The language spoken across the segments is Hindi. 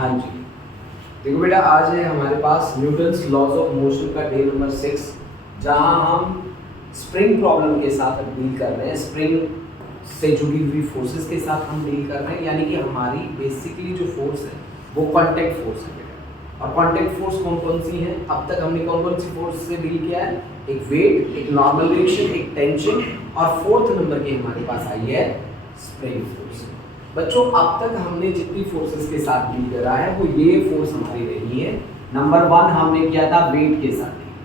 हाँ जी, देखो बेटा, आज है हमारे पास न्यूटन्स लॉज ऑफ मोशन का डे नंबर 6, जहां हम स्प्रिंग प्रॉब्लम के साथ डील कर रहे हैं। स्प्रिंग से जुड़ी हुई फोर्सेस के साथ हम डील कर रहे हैं, यानी कि हमारी बेसिकली जो फोर्स है वो कांटेक्ट फोर्स है बेटा। और कांटेक्ट फोर्स कौन कौन सी है? अब तक हमने कौन कौन सी फोर्स से डील किया है? एक वेट, एक नॉर्मल रिएक्शन, एक टेंशन, और फोर्थ नंबर की हमारे पास आई है स्प्रिंग फोर्स। बच्चों, अब तक हमने जितनी फोर्सेस के साथ डील करा है वो ये फोर्स हमारी रही है। नंबर 1 हमने किया था वेट के साथ डील,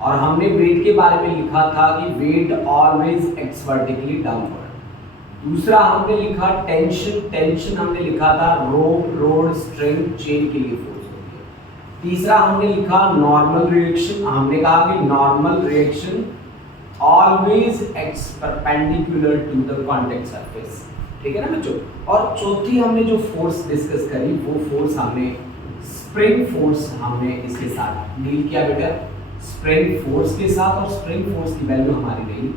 और हमने वेट के बारे में लिखा था कि weight always acts vertically downward. दूसरा हमने लिखा टेंशन, टेंशन हमने लिखा था रोप, रोड, स्ट्रिंग, चेन के लिए फोर्स होती है। तीसरा हमने लिखा नॉर्मल रिएक्शन, हमने कहा कि normal reaction always acts perpendicular to the contact surface, ठीक है ना बच्चों। और चौथी हमने जो फोर्स डिस्कस करी वो फोर्स हमने स्प्रिंग फोर्स हमने इसके साथ डील किया बेटा, स्प्रिंग फोर्स के साथ। और स्प्रिंग फोर्स की वैल्यू हमारी रही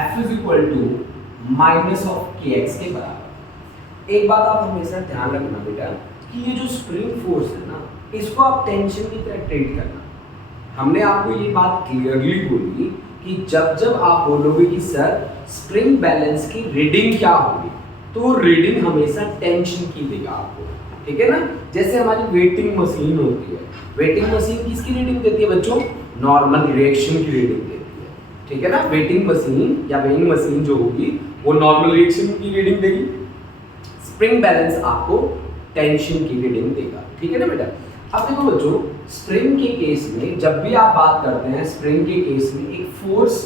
F is equal to minus of kx के बराबर। एक बात आप हमेशा ध्यान रखना बेटा कि ये जो स्प्रिंग फोर्स है ना, इसको आप टेंशन की तरह ट्रीट करना। हमने आपको ये बात क्लियरली बोली कि जब जब आप बोलोगे कि सर स्प्रिंग बैलेंस की रीडिंग क्या होगी, तो रीडिंग हमेशा टेंशन की देगा आपको, ठीक है ना। जैसे हमारी वेटिंग मशीन होती है, वेटिंग मशीन किसकी रीडिंग देती है बच्चों? नॉर्मल रिएक्शन की रीडिंग देती है, ठीक है ना। वेटिंग मशीन या वेइंग मशीन जो होगी वो नॉर्मल रिएक्शन की रीडिंग देगी। स्प्रिंग बैलेंस आपको टेंशन की रीडिंग देगा, ठीक है ना बेटा। अब देखो बच्चों, स्प्रिंग के केस में जब भी आप बात करते हैं, स्प्रिंग के केस में एक फोर्स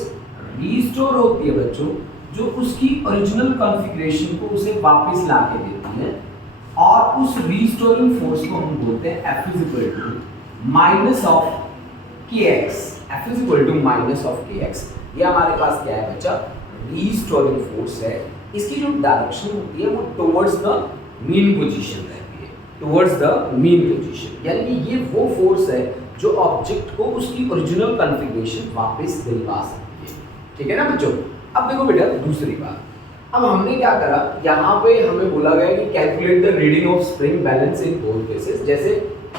रीस्टोर होती है बच्चों, जो उसकी ओरिजिनल कॉन्फ़िगरेशन को उसे वापस ला के देती है, और उस रीस्टोरिंग फोर्स को हम बोलते हैं F is equal to minus of kx। F is equal to minus of kx। ये हमारे पास क्या है बच्चा? रीस्टोरिंग फोर्स है। इसकी जो डायरेक्शन होती है वो टुवर्ड्स द मीन पोजीशन रहती है, टुवर्ड्स द मीन पोजीशन, यानी कि ये वो फोर्स है जो ऑब्जेक्ट को उसकी ओरिजिनल कॉन्फ़िगरेशन वापस दिलवा सकती है, ठीक है ना बच्चों। अब देखो बेटा, दूसरी बात, अब हमने क्या करा, यहाँ पे हमें बोला गया कि calculate the reading of spring balance in both cases. जैसे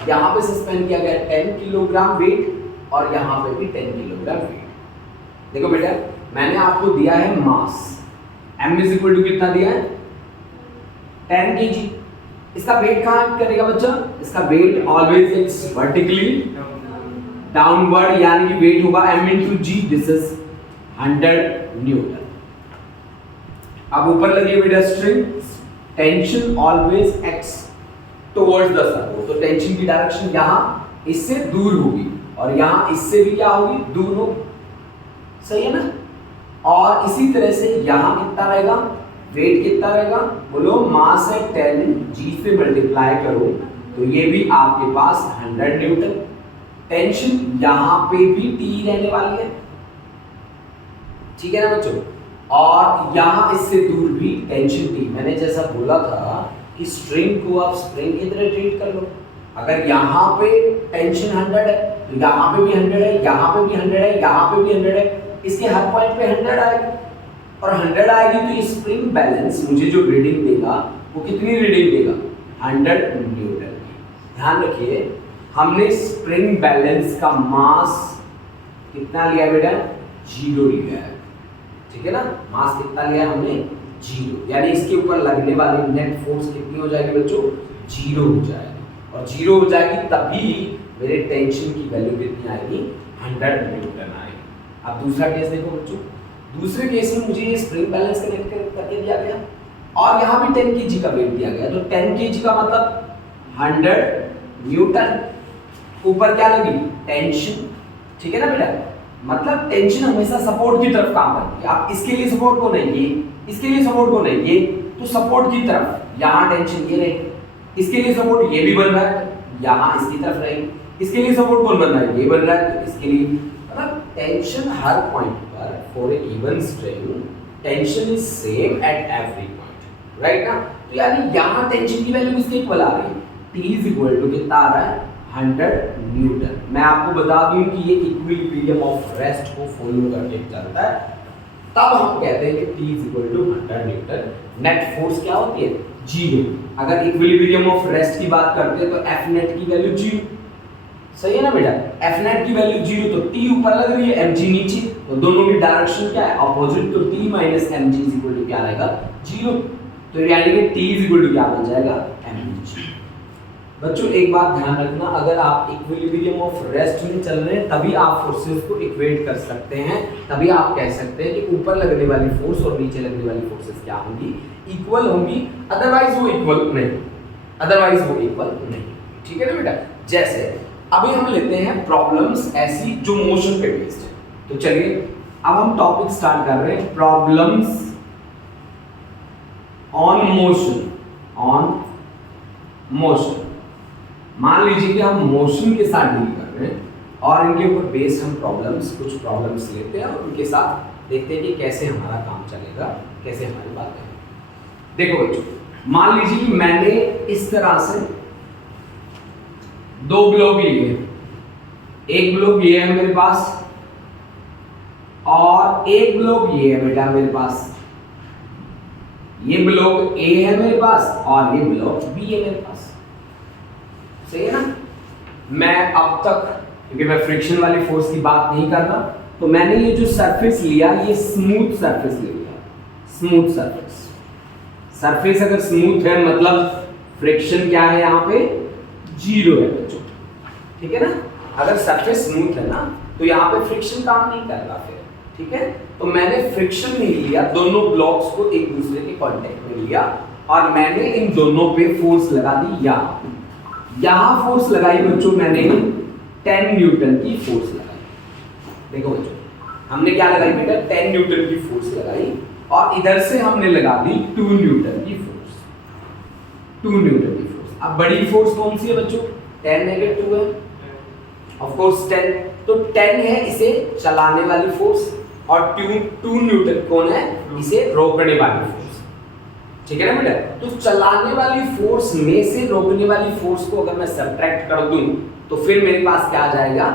यहाँ पे सस्पेंड किया गया 10 किलोग्राम वेट, और यहाँ पे भी 10 किलोग्राम वेट। देखो बेटा, मैंने आपको दिया है मास, m इज इक्वल टू कितना दिया है? 10 kg। इसका वेट कहाँ करेगा बच्चा? इसका weight always it's vertically downward, यानी कि वेट होगा m into g, this is 100 newton. अब ऊपर लगी बेटा string, tension always acts towards the support, तो टेंशन की डायरेक्शन यहाँ इससे दूर होगी, और यहाँ इससे भी क्या होगी? दूर होगी, सही है ना। और इसी तरह से यहाँ कितना रहेगा? वेट कितना रहेगा? बोलो, मास है 10, g से मल्टीप्लाई करो तो ये भी आपके पास 100 न्यूटन। टेंशन यहाँ पे भी T रहने वाली है, ठीक है ना बच्चों। और यहाँ इससे दूर भी टेंशन T। मैंने जैसा बोला था कि स्ट्रिंग को आप स्प्रिंग की तरह ट्रीट कर लो। अगर यहाँ पे टेंशन 100 है तो यहाँ पे भी 100 है, यहाँ पे भी 100 है, यहाँ पे भी 100 है, इसके हर पॉइंट पे 100 आएगी। और 100 आएगी तो ये स्प्रिंग बैलेंस मुझे जो रीडिंग देगा वो कितनी रीडिंग देगा? 100 न्यूटन की। ध्यान रखिए, हमने स्प्रिंग बैलेंस का मास कितना लिया बेटा? 0 लिया है, ठीक है ना। मास कितना लिया हमने? 0, यानी इसके ऊपर लगने वाली नेट फोर्स कितनी हो जाएगी बच्चों? 0 हो जाएगी। और 0 हो जाएगी तभी मेरे टेंशन की वैल्यू कितनी आएगी? 100 न्यूटन आएगी। अब दूसरा केस देखो बच्चों, दूसरे केस में मुझे ये स्प्रिंग बैलेंस कनेक्ट करके दिया गया, और यहाँ भी 10 kg का वेट दिया गया, तो 10 kg का मतलब 100 न्यूटन। ऊपर क्या लगी? टेंशन, ठीक है ना बेटा। मतलब टेंशन हमेशा सपोर्ट की तरफ काम करती है। आप इसके लिए सपोर्ट को नहीं, ये इसके लिए सपोर्ट को नहीं, ये तो सपोर्ट की तरफ यहाँ टेंशन ये रहेगी। इसके लिए सपोर्ट ये भी बन रहा है, यहाँ इसकी तरफ रहेगी। इसके लिए सपोर्ट कौन बन रहा है? ये बन रहा है, तो इसके लिए मतलब टेंशन हर पॉइंट पर for a given string tension is same at every point, right ना। तो यानी यहाँ टेंशन की वैल्यू इसके इक्वल आ रही है, T इज इक्वल टू कितना आ रहा है? 100 न्यूटन। मैं आपको बता दूं कि ये इक्विलिब्रियम ऑफ रेस्ट को फॉलो करके चलता है, तब हम कहते हैं कि T is equal to 100 newton. Net force क्या होती है? जीरो। अगर इक्विलिब्रियम ऑफ रेस्ट की बात करते हैं तो एफ नेट की वैल्यू जीरो, सही है ना बेटा। एफ नेट की वैल्यू जीरो, तो टी ऊपर लग रही है, एम जी नीचे, तो दोनों की डायरेक्शन क्या है, अपोजिट, तो T minus M G is equal to क्या आएगा, जीरो। तो यानी कि टी इज इक्वल टू क्या बन जाएगा, एम जी। बच्चों एक बात ध्यान रखना, अगर आप इक्विलिब्रियम ऑफ रेस्ट में चल रहे हैं तभी आप फोर्सेस को इक्वेट कर सकते हैं, तभी आप कह सकते हैं कि ऊपर लगने वाली फोर्स और नीचे लगने वाली फोर्सेस क्या होंगी, इक्वल होंगी, अदरवाइज वो इक्वल नहीं, अदरवाइज वो इक्वल नहीं। ठीक है ना बेटा। जैसे अभी हम लेते हैं प्रॉब्लम्स ऐसी जो मोशन पे बेस्ड है, तो चलिए अब हम टॉपिक स्टार्ट कर रहे हैं, problems on motion, on motion. मान लीजिए कि हम मोशन के साथ डील कर रहे हैं और इनके ऊपर बेस्ड हम कुछ प्रॉब्लम्स लेते हैं और उनके साथ देखते हैं कि कैसे हमारा काम चलेगा, कैसे हमारी बातें। देखो बच्चों, मान लीजिए कि मैंने इस तरह से दो ब्लॉक लिए, एक ब्लॉक ये है मेरे पास और एक ब्लॉक ये है बेटा मेरे पास। ये ब्लॉक ए है मेरे पास और ये ब्लॉक बी है मेरे पास, सही है ना। मैं अब तक, क्योंकि मैं फ्रिक्शन वाली फोर्स की बात नहीं कर रहा, तो मैंने ये जो सरफेस लिया ये स्मूथ सरफेस ले लिया, स्मूथ सरफेस। सरफेस अगर स्मूथ है मतलब फ्रिक्शन क्या है यहाँ पे, जीरो है बच्चों, ठीक है ना। अगर सरफेस स्मूथ है ना तो यहाँ पे फ्रिक्शन काम नहीं कर रहा फिर, ठीक है। तो मैंने फ्रिक्शन नहीं लिया, दोनों ब्लॉक्स को एक दूसरे के कांटेक्ट में लिया और मैंने इन दोनों पे फोर्स लगा दी। यहाँ फोर्स लगाई बच्चों मैंने 10 न्यूटन की फोर्स लगाई। देखो बच्चों हमने क्या लगाई बेटा, 10 न्यूटन की फोर्स लगाई और इधर से हमने लगा दी 2 न्यूटन की फोर्स, 2 न्यूटन की फोर्स। अब बड़ी फोर्स कौन सी है बच्चों, 10 है कि 2 है, ऑफ कोर्स 10, तो 10 है इसे चलाने वाली फोर्स और 2 न्यूटन कौन है, इसे रोकने वाली फोर्स, ठीक है ना बेटा। तो चलाने वाली फोर्स में से रोकने वाली फोर्स को अगर मैं सब्ट्रैक्ट कर दूं तो फिर मेरे पास क्या आ जाएगा,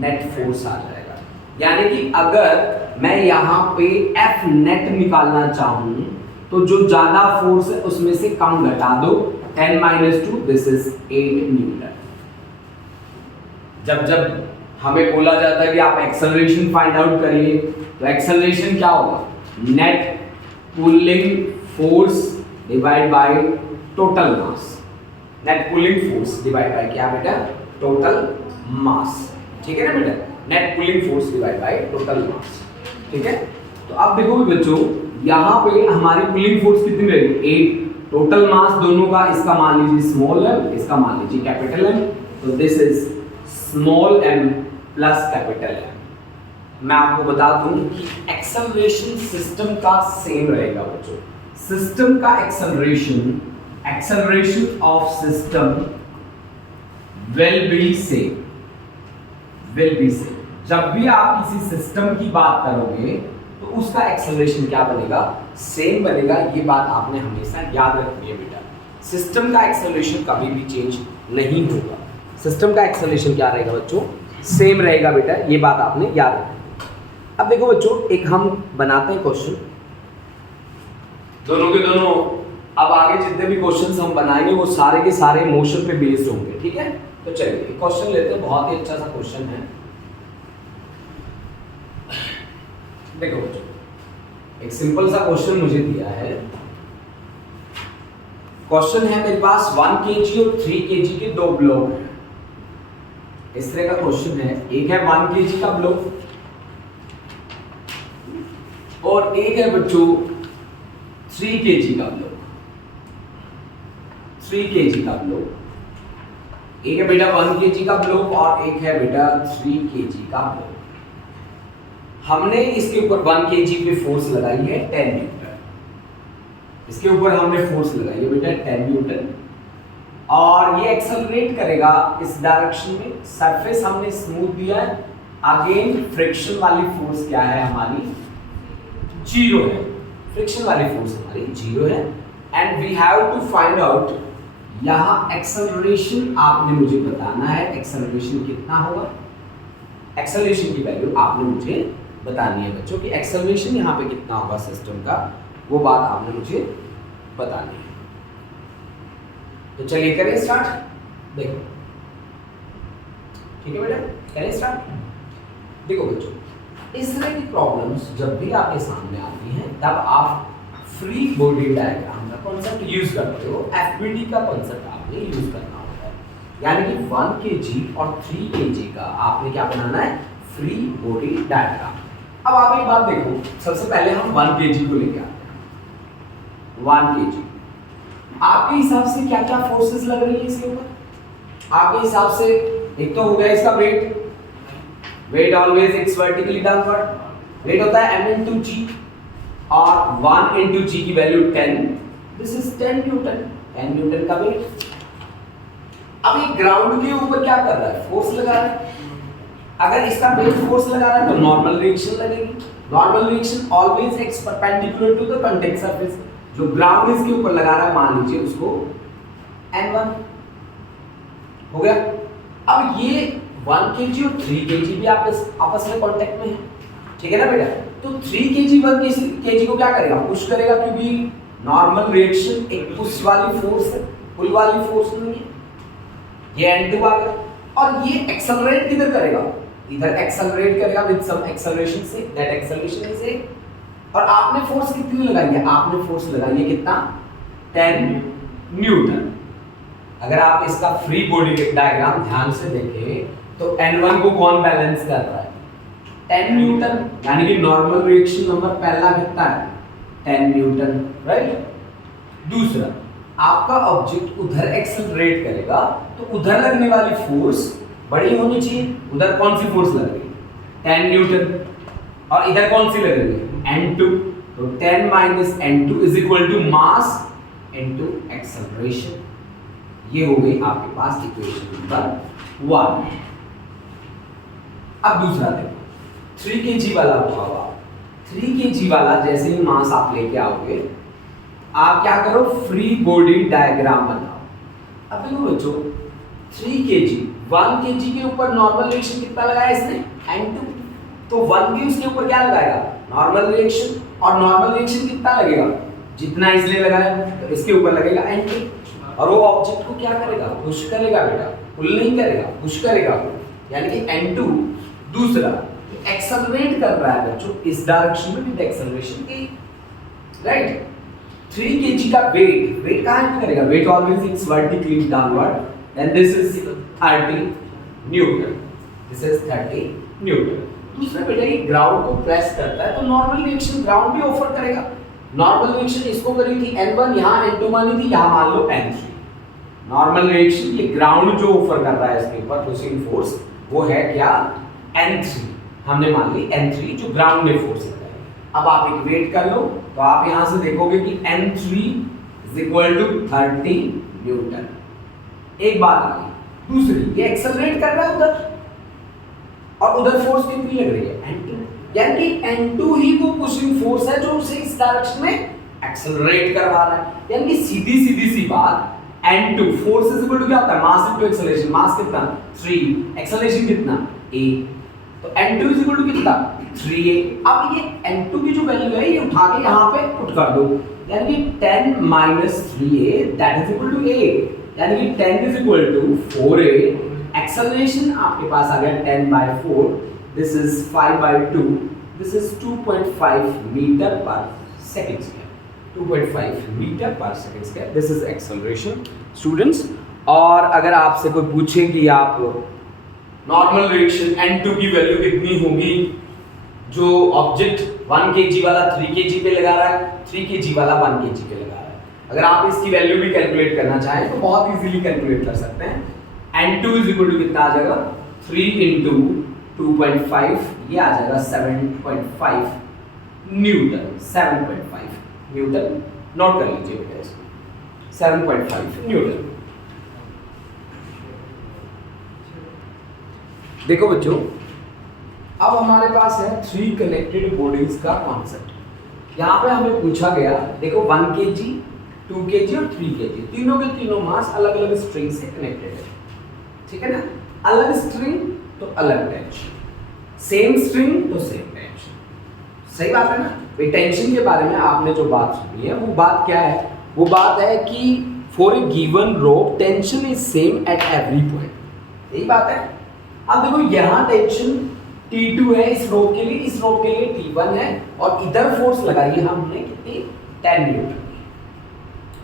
नेट फोर्स आ जाएगा। यानी कि अगर मैं यहाँ पे एफ नेट निकालना चाहूं तो जो ज्यादा फोर्स है उसमें से कम घटा दो, 10 - 2 दिस इज 8 न्यूटन। जब हमें बोला जाता है कि आप एक्सेलरेशन फाइंड आउट करिए, तो एक्सेलरेशन क्या होगा, net pulling force divide by total mass. Net pulling force divide by क्या बेटा, टोटल मास, ठीक है ना बेटा। Net pulling force divide by total mass, ठीक है। तो अब देखो बच्चों यहाँ पे हमारी पुलिंग फोर्स कितनी रहेगी, 8, टोटल मास दोनों का, इसका मान लीजिए स्मॉल m, इसका मान लीजिए कैपिटल M, तो this is small m plus capital M। मैं आपको बता दूं कि एक्सेलरेशन सिस्टम का सेम रहेगा बच्चों, सिस्टम का acceleration, acceleration of system will be same, will be same. जब भी आप किसी सिस्टम की बात करोगे तो उसका एक्सेलरेशन क्या बनेगा, सेम बनेगा। ये बात आपने हमेशा याद रखनी है बेटा, सिस्टम का एक्सेलरेशन कभी भी चेंज नहीं होगा, सिस्टम का एक्सेलरेशन क्या रहेगा बच्चों, सेम रहेगा बेटा, ये बात आपने याद रखनी। अब देखो बच्चों एक हम बनाते हैं क्वेश्चन, दोनों के दोनों, अब आगे जितने भी क्वेश्चंस हम बनाएंगे वो सारे के सारे मोशन पे बेस्ड होंगे, ठीक है। तो चलिए क्वेश्चन लेते हैं, बहुत ही अच्छा सा क्वेश्चन है। देखो बच्चों एक सिंपल सा क्वेश्चन मुझे दिया है, क्वेश्चन है मेरे पास 1 kg और 3 kg के दो ब्लॉक हैं। इस तरह का क्वेश्चन है, एक है 1 kg का ब्लॉक और एक है बच्चों 3 kg का ब्लॉक, 3 kg का ब्लॉक। एक है बेटा 1 kg का ब्लॉक और एक है बेटा 3 kg का ब्लॉक। हमने इसके ऊपर 1 kg पे फोर्स लगाई है 10 न्यूटन, इसके ऊपर हमने फोर्स लगाई है बेटा 10 न्यूटन और ये एक्सेलरेट करेगा इस डायरेक्शन में। सरफेस हमने स्मूथ दिया है, अगेन फ्रिक्शन वाली फोर्स क्या है हमारी, जीरो है, फ्रिक्शन वाली फोर्स हमारी जीरो है। And we have to find out, यहाँ एक्सेलरेशन आपने मुझे बताना है, एक्सेलरेशन कितना होगा, एक्सेलरेशन की वैल्यू आपने मुझे बतानी है बच्चों कि एक्सेलरेशन यहाँ पे कितना होगा सिस्टम का, वो बात आपने मुझे बतानी है। तो चलिए करें स्टार्ट। देखो ठीक है बेटा, करें स्टार्ट। देखो बच्चों, इस तरह की प्रॉब्लम्स जब भी आपके सामने आती हैं तब आप फ्री बॉडी डायग्राम का कॉन्सेप्ट यूज करते हो। एफबीडी का कॉन्सेप्ट आपने यूज करना होता है, यानी कि 1 kg और 3 kg का आपने क्या बनाना है, फ्री बॉडी डायग्राम। अब आप एक बात देखो, सबसे पहले हम 1 kg को लेके आते हैं। 1 kg आपके हिसाब से क्या क्या फोर्सेस लग रही है इसके ऊपर? आपके हिसाब से एक तो हो गया इसका weight always acts vertically downward, weight होता है m into g और 1 into g की value 10, this is 10 Newton, 10 Newton का वेट। अब ये ग्राउंड के ऊपर क्या कर रहा है, फोर्स लगा रहा है। अगर इसका वेट फोर्स लगा रहा है तो नॉर्मल रिएक्शन लगेगी। Normal reaction always acts perpendicular to the contact surface. जो ग्राउंड इसके ऊपर लगा रहा है मान लीजिए उसको n1 हो गया। अब ये 1 kg और 3 kg भी आपस में कांटेक्ट में है, ठीक है ना बेटा? तो 3 kg 1 kg को क्या करेगा, पुश करेगा, क्योंकि नॉर्मल रिएक्शन एक पुश वाली फोर्स है, पुल वाली फोर्स नहीं है। ये n2 आ गया और ये एक्सेलरेट किधर करेगा, इधर एक्सेलरेट करेगा विद सम एक्सेलरेशन से, दैट एक्सेलरेशन इज ए। और आपने फोर्स कितनी लगाई है, आपने फोर्स लगाई है कितना, 10 न्यूटन। अगर आप इसका फ्री बॉडी डायग्राम ध्यान से देखें तो n1 को कौन बैलेंस कर रहा है, 10 न्यूटन, यानी कि नॉर्मल रिएक्शन नंबर पहला कितना है, 10 न्यूटन, राइट। दूसरा, आपका ऑब्जेक्ट उधर एक्सेलरेट करेगा तो उधर लगने वाली फोर्स बड़ी होनी चाहिए। उधर कौन सी फोर्स लग रही है, 10 न्यूटन, और इधर कौन सी लग रही है, n2। तो 10 minus n2 is equal to mass into acceleration। ये हो गई आपके पास इक्वेशन नंबर 1। अब दूसरा देखो, 3 kg वाला उठाओ। 3 kg वाला जैसे ही मास आप लेके आओगे, आप क्या करो, फ्री बॉडी डायग्राम बनाओ। अब देखो बच्चों, 3 kg 1 kg के ऊपर नॉर्मल रिएक्शन कितना लगाया इसने, n2। तो 1 भी उसके ऊपर क्या लगाएगा, नॉर्मल रिएक्शन, और नॉर्मल रिएक्शन कितना लगेगा, जितना इसने लगाया तो इसके ऊपर लगेगा n2। और वो ऑब्जेक्ट को क्या करेगा, पुश करेगा बेटा, पुल नहीं करेगा, पुश करेगा, यानी कि n2। दूसरा, एक्सेलरेट कर रहा है बच्चों इस डायरेक्शन में विद एक्सेलरेशन की, राइट। 3 kg का वेट कहां करेगा, weight always is vertically downward and this is 30 newton, this is 30 newton. दूसरा बेटा, ये ग्राउंड को प्रेस करता है तो नॉर्मल रिएक्शन ग्राउंड भी ऑफर करेगा। नॉर्मल रिएक्शन इसको करी थी n1, यहाँ n2 मानी थी, यहाँ मान लो n3। नॉर्मल रिएक्शन ये ग्राउंड जो ऑफर कर रहा है इसके ऊपर पुशिंग फोर्स, वो है क्या, n3। हमने मान ली n3 जो ग्राउंड ने फोर्स लगाई। अब आप एक वेट कर लो तो आप यहाँ से देखोगे कि n3 is equal to 30 Newton. एक बात आ गई। दूसरी, ये एक्सेलरेट कर रहा है उधर, और उधर फोर्स कितनी लग रही है, n2, यानी कि n2 ही वो पुशिंग फोर्स है जो उसे इस डायरेक्शन में एक्सेलरेट करवा रहा है। यानी कि सीधी सी बात, n2 force is equal to क्या होता है, मास इनटू एक्सेलरेशन। मास कितना, 3, एक्सेलरेशन कितना, a। तो n2 इज इक्वल टू कितना, 3a। अब ये n2 की जो वैल्यू है ये उठा के यहाँ पे पुट कर दो, यानी कि 10 minus 3a that is equal to a, यानी कि 10 is equal to 4a। Acceleration आपके पास आ गया 10/4, this is 5/2, this is 2.5 metre per second square, 2.5 metre per second square, this is acceleration students. और अगर आपसे कोई पूछे कि आप नॉर्मल रिएक्शन n2 की वैल्यू कितनी होगी, जो ऑब्जेक्ट 1 kg वाला 3 kg पे लगा रहा है, 3 kg वाला 1 kg पे लगा रहा है, अगर आप इसकी वैल्यू भी कैलकुलेट करना चाहें तो बहुत इजीली कैलकुलेट कर सकते हैं। n2 इज इक्वल टू कितना आ जाएगा, 3 into 2.5, ये आ जाएगा 7.5 न्यूटन। 7.5 न्यूटन नोट कर लीजिए बेटा इसको, 7.5 न्यूटन। देखो बच्चों, अब हमारे पास है 3 कनेक्टेड बॉडीज का कॉन्सेप्ट। यहाँ पे हमें पूछा गया, देखो 1 kg, 2 kg और 3 kg, तीनों के तीनों मास अलग अलग स्ट्रिंग से कनेक्टेड है, ठीक है ना। अलग स्ट्रिंग तो अलग टेंशन, सेम स्ट्रिंग तो सेम टेंशन, सही बात है ना। भाई टेंशन के बारे में आपने जो बात सुनी है वो बात क्या है, वो बात है कि for a given rope tension is same at every point, यही बात है। अब देखो यहाँ टेंशन T2 है इस रोप के लिए, इस रोप के लिए T1 है, और इधर फोर्स लगाई है हमने कितनी 10 न्यूटन।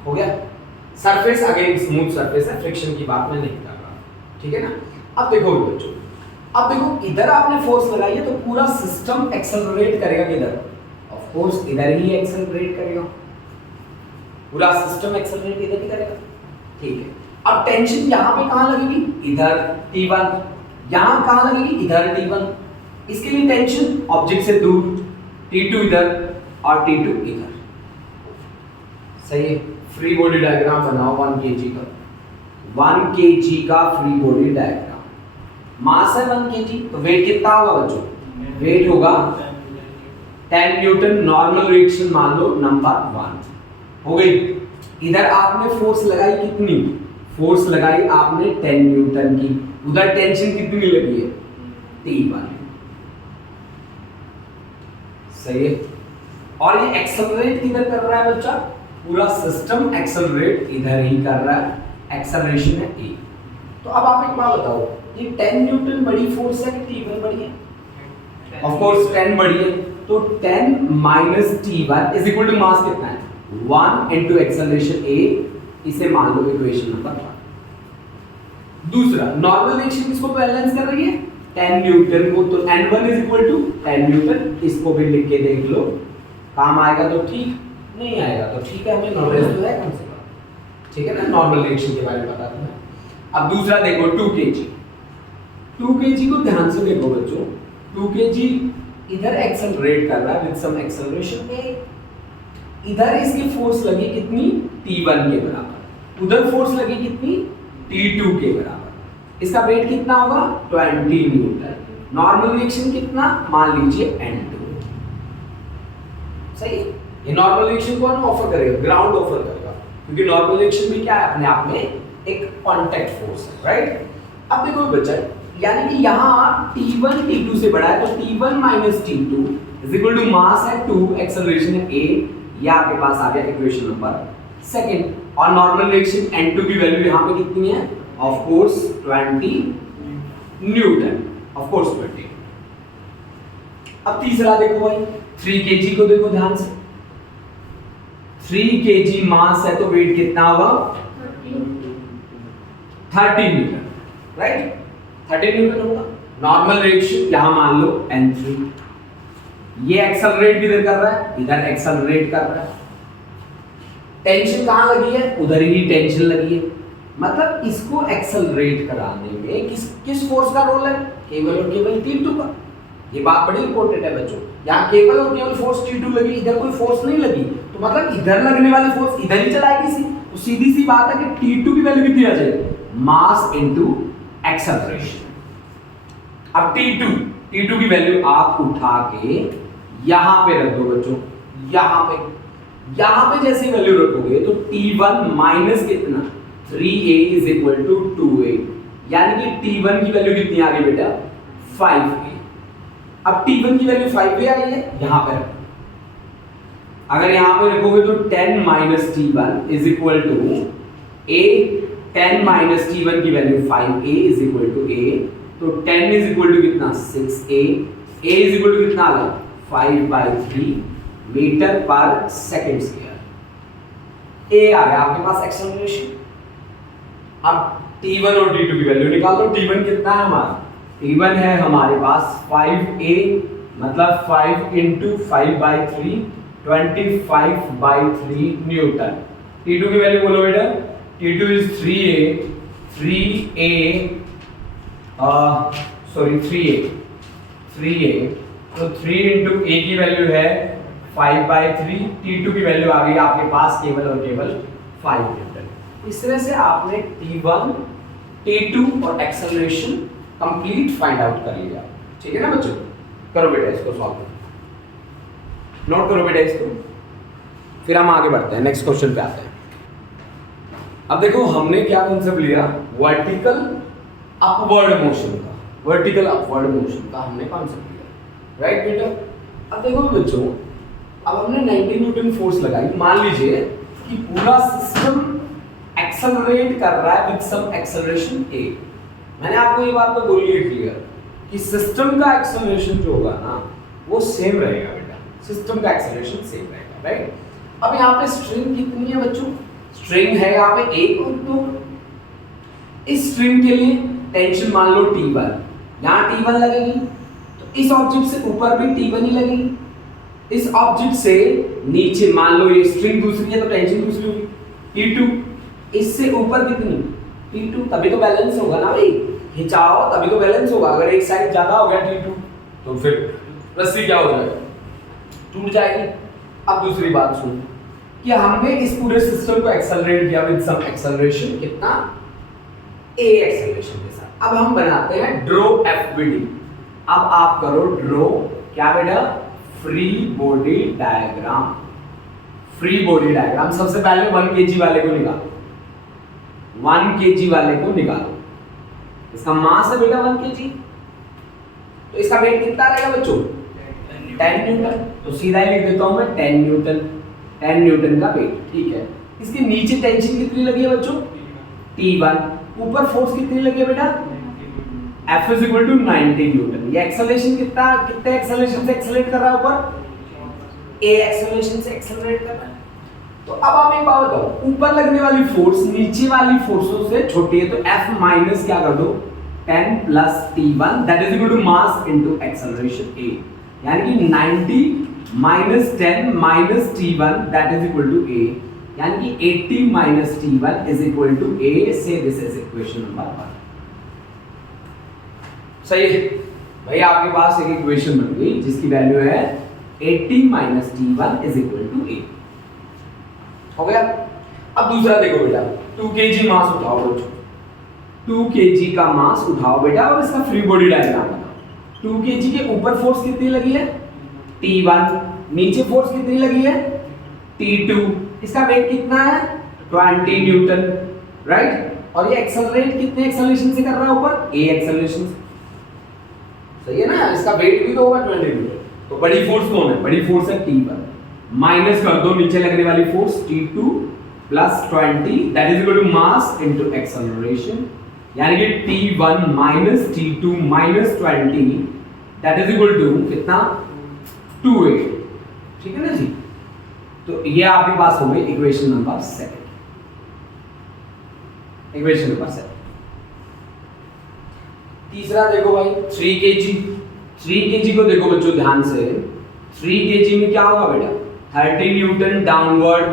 हो गया। सरफेस अगेन स्मूथ सरफेस है, फ्रिक्शन की बात मैं नहीं कर रहा, ठीक है ना। अब देखो बच्चों, अब देखो इधर आपने फोर्स लगाई है तो पूरा सिस्टम एक्सेलरेट करेगा किधर, ऑफ कोर्स इधर ही एक्सेलरेट करेगा, पूरा सिस्टम एक्सेलरेट इधर ही करेगा, ठीक है। अब टेंशन यहाँ पे कहाँ लगेगी, इधर T1, यहाँ कहाँ लगेगी, इधर T1। इसके लिए टेंशन ऑब्जेक्ट से दूर, T2 इधर और T2 इधर, सही है। फ्री बॉडी डायग्राम बनाओ 1 kg का, 1 kg का फ्री बॉडी डायग्राम। मास है 1 kg, तो वेट कितना होगा बच्चों, वेट होगा 10 न्यूटन। नॉर्मल रिएक्शन मान लो नंबर 1 हो गई। इधर आपने फोर्स लगाई कितनी, फोर्स लगाई आपने 10 न्यूटन की, उधर टेंशन कितनी लगी है, T1, सही है। और ये एक्सेलरेट किधर कर रहा है बच्चा, पूरा सिस्टम एक्सेलरेट इधर ही कर रहा है, एक्सेलरेशन है E। तो अब आप एक बात बताओ, ये 10 न्यूटन बड़ी फोर्स है कि T1 बड़ी है, ऑफ कोर्स 10 बड़ी है, तो 10 minus T1 is equal to mass कितना है, 1 इनटू एक्सेलरेशन A, इसे मान लो इक्वेशन नंबर 1। दूसरा नॉर्मल रिएक्शन किसको बैलेंस कर रही है, 10 न्यूटन को, तो N1 is equal to 10 Newton, इसको भी लिख के देख लो, काम आएगा तो ठीक, नहीं आएगा तो ठीक है, हमें नॉलेज तो है कम से कम, ठीक है ना, नॉर्मल रिएक्शन के बारे में पता है। अब दूसरा देखो 2 kg, 2 kg को ध्यान से देखो बच्चों, 2 kg इधर एक्सेलरेट कर रहा है विद सम एक्सेलरेशन A, इधर इसकी फोर्स लगी कितनी, T1 के बराबर, उधर फोर्स लगी कितनी, T2 के बराबर, इसका वेट कितना होगा 20 न्यूटन। नॉर्मल रिएक्शन कितना, मान लीजिए N2, सही है। ये नॉर्मल रिएक्शन कौन ऑफर करेगा, ग्राउंड ऑफर करेगा, क्योंकि नॉर्मल रिएक्शन भी क्या है, अपने आप में एक कांटेक्ट फोर्स है, राइट। अब देखो बच्चा, यानी कि यहाँ T1 T2 से बड़ा है, तो T1 minus T2 is equal to mass है 2, एक्सेलरेशन है A, ये आपके पास आ गया इक्वेशन नंबर 2। और नॉर्मल रिएक्शन N2 की वैल्यू यहाँ पे कितनी है, of course 20 Newton, of course 20। अब तीसरा देखो भाई, 3 kg को देखो ध्यान से, 3 kg मास है तो वेट कितना होगा, 30 न्यूटन, राइट, 30 न्यूटन होगा। नॉर्मल रिएक्शन यहां मान लो N3, ये एक्सेलरेट किधर कर रहा है, इधर एक्सेलरेट कर रहा है, टेंशन कहां लगी है, उधर ही टेंशन लगी है, मतलब इसको एक्सेलरेट कराने में किस फोर्स का रोल है, केवल और केवल T2 का। ये बात बड़ी इंपॉर्टेंट है बच्चों, यहाँ केवल और केवल फोर्स T2 लगी, इधर कोई फोर्स नहीं लगी, तो मतलब इधर लगने वाली फोर्स इधर ही चलाएगी, तो सीधी सी बात है कि T2 की वैल्यू कितनी आ जाएगी, मास इनटू एक्सेलरेशन। अब T2 की वैल्यू आप उठा के यहां पे रख दो बच्चों, यहां पे जैसे वैल्यू रखोगे तो T1 माइनस कितना 3A is equal to 2A, यानी कि T1 की वैल्यू कितनी आ गई बेटा 5A। अब T1 की वैल्यू 5A आई है, यहां पे रखो, अगर यहां पे रखोगे तो 10 minus T1 is equal to A, 10 minus T1 की value 5A is equal to A, तो 10 इज इक्वल टू कितना 6A, A is equal to कितना आ गया 5/3 metre per second square. A आ गया आपके पास एक्सेलरेशन। अब T1 और T2 की वैल्यू निकाल लो। T1 कितना है हमारा, T1 है हमारे पास 5A, मतलब 5 इंटू 5/3 25/3 न्यूटन। T2 की वैल्यू बोलो बेटा, T2 इज 3A, तो 3 इंटू A की वैल्यू है 5/3, T2 की वैल्यू आ गई आपके पास केवल और केवल 5 न्यूटन। इस तरह से आपने T1, T2 और एक्सेलरेशन कंप्लीट फाइंड आउट कर लिया। ठीक है ना बच्चों, करो बेटा इसको सॉल्व, नोट करो बेटा इसको, फिर हम आगे बढ़ते हैं, नेक्स्ट क्वेश्चन पे आते हैं। अब देखो हमने क्या कॉन्सेप्ट लिया, वर्टिकल अपवर्ड मोशन का, वर्टिकल अपवर्ड मोशन का हमने कॉन्सेप्ट लिया, राइट बेटा। अब देखो बच्चों, अब हमने 90 न्यूटन फोर्स लगाई, मान लीजिए कि पूरा सिस्टम एक्सेलरेट कर रहा है विद सम एक्सेलरेशन a। मैंने आपको ये बात तो बोली है क्लियर कि सिस्टम का एक्सेलरेशन जो होगा ना वो सेम रहेगा बेटा, सिस्टम का एक्सेलरेशन सेम रहेगा, राइट। अब यहाँ पे स्ट्रिंग कितनी है बच्चों? स्ट्रिंग है यहाँ पे 1 और 2। इस स्ट्रिंग के लिए टेंशन मान लो T1, यहाँ T1 लगेगी तो इस ऑब्जेक्ट से ऊपर भी T1 ही लगेगी, इस ऑब्जेक्ट से नीचे मान लो ये स्ट्रिंग दूसरी है तो टेंशन दूसरी होगी T2, इससे ऊपर कितनी T2, तभी तो बैलेंस होगा ना भाई, खिंचाओ तभी तो बैलेंस होगा। अगर एक साइड ज्यादा हो गया T2 तो फिर रस्सी क्या हो जाएगा, टूट जाएगी। अब दूसरी बात सुन कि हमने इस पूरे सिस्टम को एक्सेलरेट किया विद सम एक्सेलरेशन, कितना a एक्सेलरेशन के साथ। अब हम बनाते हैं ड्रॉ FBD। अब आप करो ड्रॉ क्या बेटा, free body diagram. Free body diagram सबसे पहले 1 kg वाले को निकालो, 1 kg वाले को निकालो। इसका मास है बेटा 1 kg, तो इसका वेट कितना रहेगा बच्चों 10 न्यूटन। तो सीधा ही लिख देता हूं मैं 10 न्यूटन, 10 न्यूटन का वेट, ठीक है। इसके नीचे टेंशन कितनी लगी है बच्चों T1, ऊपर फोर्स कितनी लगी है बेटा F is equal to 90 Newton. ये एक्सेलरेशन कितने एक्सेलरेशन से एक्सेलरेट कर रहा है ऊपर, A एक्सेलरेशन से एक्सेलरेट कर रहा है। तो अब आप एक बात बताओ, ऊपर लगने वाली फोर्स नीचे वाली फोर्सों से छोटी है तो F माइनस क्या कर दो 10 plus T1 that is equal to mass into acceleration A, यानी कि 90 minus 10 minus T1 that is equal to A, यानी कि 80 minus T1 is equal to A। So this is equation number 1। सही है भाई, आपके पास एक इक्वेशन बन गई जिसकी वैल्यू है 80 minus T1 is equal to A। हो गया। अब दूसरा देखो बेटा, 2 kg मास उठाओ बच्चों, 2 kg का मास उठाओ बेटा और इसका फ्री बॉडी डायग्राम बनाओ। 2 kg के ऊपर फोर्स कितनी लगी है T1, नीचे फोर्स कितनी लगी है T2, इसका वेट कितना है 20 न्यूटन, राइट। और ये एक्सेलरेट कितने एक्सेलरेशन से कर रहा है ऊपर A एक्सेलरेशन से, सही है ना। इसका वेट भी तो होगा 20 न्यूटन। तो बड़ी फोर्स कौन है, बड़ी फोर्स है T1, माइनस कर दो नीचे लगने वाली force T2 plus 20 that is equal to mass into acceleration, यानी कि T1 minus T2 minus 20 that is equal to कितना 2A, ठीक है ना जी। तो ये आपके पास हो गई इक्वेशन नंबर 7, इक्वेशन नंबर 7। तीसरा देखो भाई 3 kg, 3 kg को देखो बच्चों ध्यान से, 3 kg में क्या होगा बेटा 30 न्यूटन डाउनवर्ड,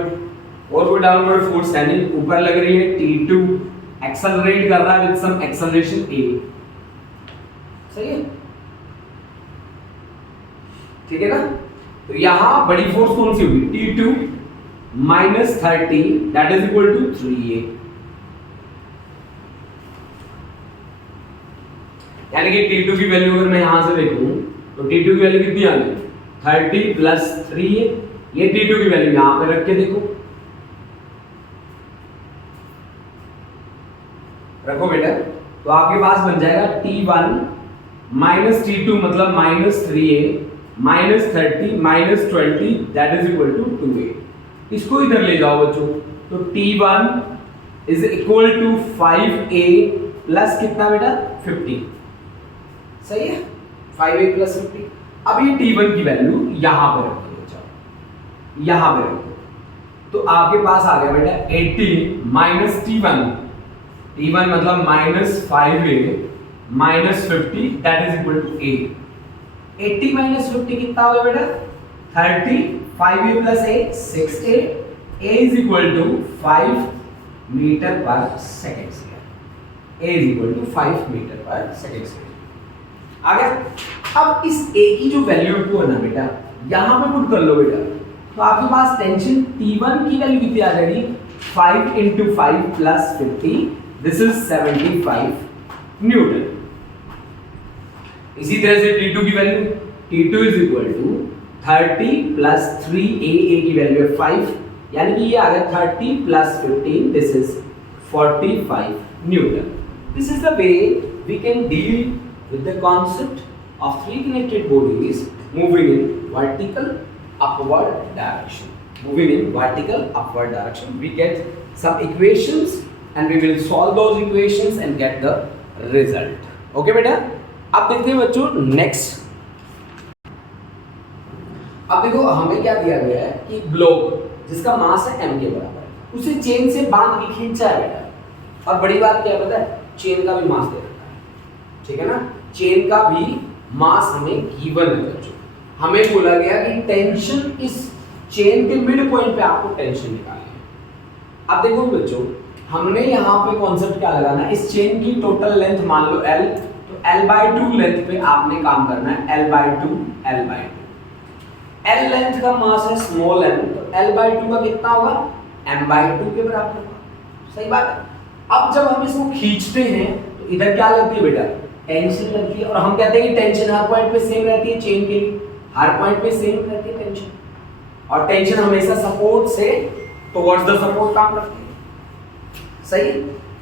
और वो डाउनवर्ड फोर्स है नहीं ऊपर लग रही है T2, एक्सेलरेट कर रहा है विद सम एक्सेलरेशन A, सही है, ठीक है ना। तो यहां बड़ी फोर्स कौन सी होगी T2 minus 30 that is equal to 3A, यानी कि T2 की वैल्यू अगर मैं यहां से देखूं तो T2 की वैल्यू कितनी आ गई 30 प्लस 3A। ये T2 की वैल्यू यहां पे रख के देखो, रखो बेटा, तो आपके पास बन जाएगा T1 माइनस T2 मतलब minus 3A minus 30 minus 20 that is equal to 2A। इसको इधर ले जाओ बच्चों, तो T1 is equal to 5A plus कितना बेटा 50, सही है 5A प्लस 50। अब ये T1 की वैल्यू यहां पे रख दो बच्चों, यहां पे रख दो, तो आपके पास आ गया बेटा 80 माइनस T1 मतलब minus 5A minus 50 that is equal to A। 80 minus 50 कितना होगा बेटा 30, 5A plus A 6A, A is equal to 5 metre per second square, A is equal to 5 metre per second square. आ गया। अब इस A की जो वैल्यू को है ना बेटा यहां पे पुट कर लो बेटा, तो आपके पास टेंशन T1 की वैल्यू कितनी आ जाएगी 5 into 5 plus 50 this is 75 newton. इसी तरह से T2 की value T2 is equal to 30 plus 3A, A की वैल्यू है 5, यानी कि ये आ गया 30 plus 15 this is 45 newton. This is the way we can deal with the concept of three connected bodies moving in vertical upward direction. Moving in vertical upward direction, we get some equations and we will solve those equations and get the result. Okay बेटा, अब देखते हैं बच्चों नेक्स्ट। अब देखो हमें क्या दिया गया है कि ब्लॉक जिसका मास है m के बराबर है, उसे चेन से बांध के खींचा है बेटा। और बड़ी बात क्या है पता है, चेन का भी मास दे रखा है, ठीक है ना, चेन का भी मास हमें गिवन है बच्चों। हमें बोला गया कि टेंशन इस चेन के मिड पॉइंट पे आपको टेंशन निकालनी है। अब देखो बच्चों, हमने यहाँ पे कॉन्सेप्ट क्या लगाना है, इस चेन की टोटल लेंथ मान लो L, तो L/2 लेंथ पे आपने काम करना है, L/2 L/2। L लेंथ का मास है स्मॉल m, तो L/2 का कितना होगा, m/2 के बराबर होगा। सही बात है। अब जब हम इसको खींचते हैं तो इधर क्या लगती है बेटा, टेंशन लगती है। और हम कहते हैं कि टेंशन हर पॉइंट पे सेम रहती है, चेन के लिए हर पॉइंट पे सेम रहती है टेंशन, और टेंशन हमेशा सपोर्ट से टुवर्ड्स द सपोर्ट काम करती है। सही।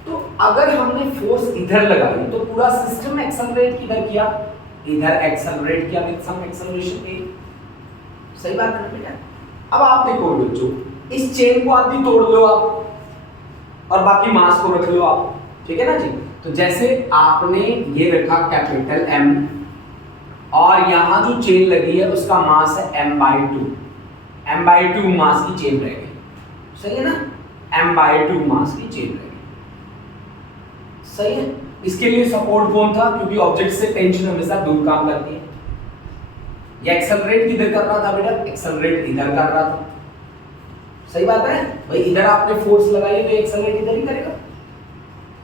तो अगर हमने फोर्स इधर लगाई तो पूरा सिस्टम एक्सेलरेट किधर किया, इधर एक्सेलरेट किया विद सम एक्सेलरेशन a। सही बात है ना बेटा। अब आप देखो बच्चों, इस चेन को आधी तोड़ लो आप और बाकी मास को रख लो आप, ठीक है ना जी। तो जैसे आपने ये रखा कैपिटल M और यहाँ जो चेन लगी है उसका मास है m/2, m/2 मास की चेन रह गई। सही है ना, m/2 मास की चेन रह गई। सही है। इसके लिए सपोर्ट कौन था, क्योंकि ऑब्जेक्ट से टेंशन हमेशा दूर काम करती है। ये एक्सेलरेट किधर कर रहा था बेटा, एक्सेलरेट इधर कर रहा था। सही बात है भाई, इधर आपने फोर्स लगाई तो एक्सेलरेट इधर ही करेगा।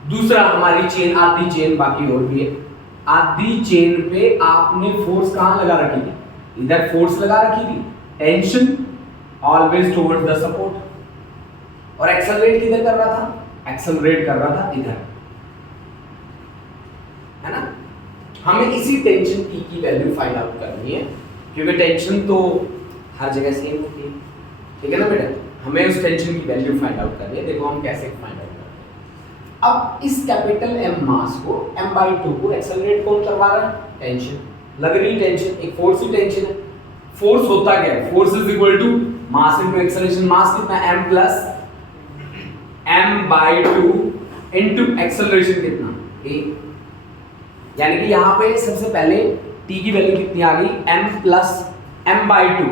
दूसरा, हमारी चेन आधी चेन बाकी और भी है, आधी चेन पे आपने फोर्स कहां लगा रखी थी, इधर फोर्स लगा रखी थी, tension always towards the support. और एक्सेलरेट किधर कर रहा था, एक्सेलरेट कर रहा था इधर, है ना। हमें इसी टेंशन T की वैल्यू फाइंड आउट करनी है, क्योंकि टेंशन तो हर जगह सेम होती है, ठीक है ना बेटा। हमें उस टेंशन की वैल्यू फाइंड आउट करनी है। देखो हम कैसे फाइंड आउट करते हैं। अब इस कैपिटल M मास को m/2 को एक्सेलरेट कौन करवा रहा है, टेंशन लग रही, टेंशन एक फोर्स ही टेंशन है। फोर्स होता क्या है, force is equal to mass into acceleration. Mass कितना है, m plus m/2 into acceleration कितना, a। यानी कि यहाँ पे सबसे पहले t की वैल्यू कितनी आ गई, m प्लस m/2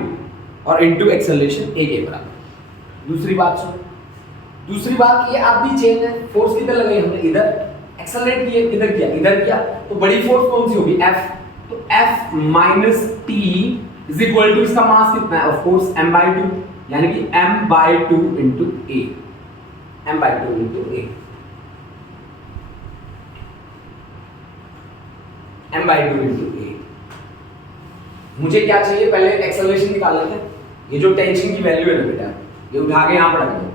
और इनटू एक्सेलरेशन a के बराबर। दूसरी बात सुन, दूसरी बात ये आधी चेन है, फोर्स किधर लगाई हमने, इधर एक्सेलरेट किया, किधर किया, इधर किया, तो बड़ी फोर्स कौन सी होगी, F। तो F minus T is equal to इसका मास कितना है, ऑफ कोर्स m/2, यानी कि m/2 into a, m/2 into a, m/2 into a। मुझे क्या चाहिए, पहले एक्सेलरेशन निकालना है। ये जो टेंशन की वैल्यू है ना बेटा, ये उठा के यहां पर रख दो,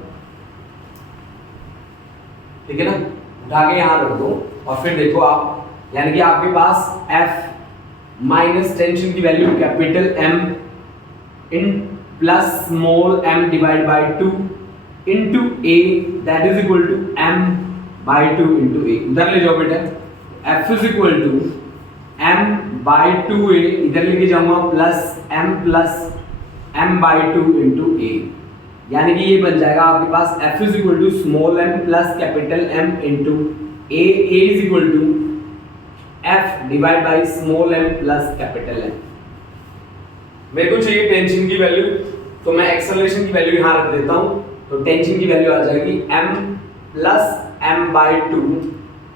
ठीक है ना, उठा के यहां रख दो। और फिर देखो आप, यानी कि आपके पास F माइनस टेंशन की value capital M in plus small m divide by 2 into a, that is equal to m/2 into a। उधर ले जाओ बेटा, F is equal to m/2a, इधर लेके जाऊंगा plus m plus m/2 into a, यानी कि ये बन जाएगा आपके पास F is equal to small m plus capital M into a is equal to F divide by small m plus capital M। मेरे को चाहिए टेंशन की वैल्यू, तो मैं एक्सेलरेशन की वैल्यू यहां रख देता हूं। तो टेंशन की वैल्यू आ जाएगी m plus m/2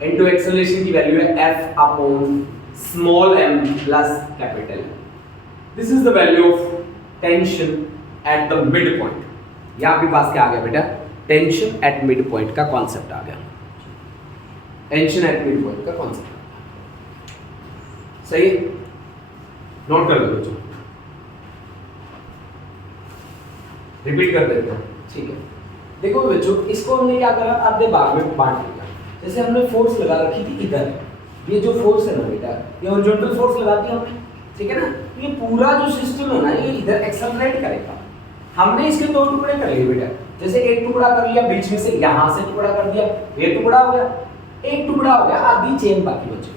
into acceleration की वैल्यू है F upon small m plus capital M। This is the value of tension at the mid point. ये आपके पास क्या आ गया बेटा, टेंशन एट मिड पॉइंट का कॉन्सेप्ट आ गया, टेंशन एट मिड पॉइंट का कॉन्सेप्ट आ गया। सही है, नोट कर लो बच्चों, रिपीट कर देते हैं, ठीक है। देखो बच्चों, इसको हमने क्या करा, आधे भाग में बांट दिया। जैसे हमने फोर्स लगा रखी थी इधर, ये जो फोर्स है ना बेटा, ये हॉरिजॉन्टल फोर्स लगा दी हमने, ठीक है ना। तो ये पूरा जो सिस्टम है ना, ये इधर एक्सेलरेट करेगा। हमने इसके दो टुकड़े कर लिए बेटा, जैसे एक टुकड़ा कर लिया बीच में से, यहां से टुकड़ा कर दिया, ये टुकड़ा हो गया, एक टुकड़ा हो गया, आधी चेन बाकी बची।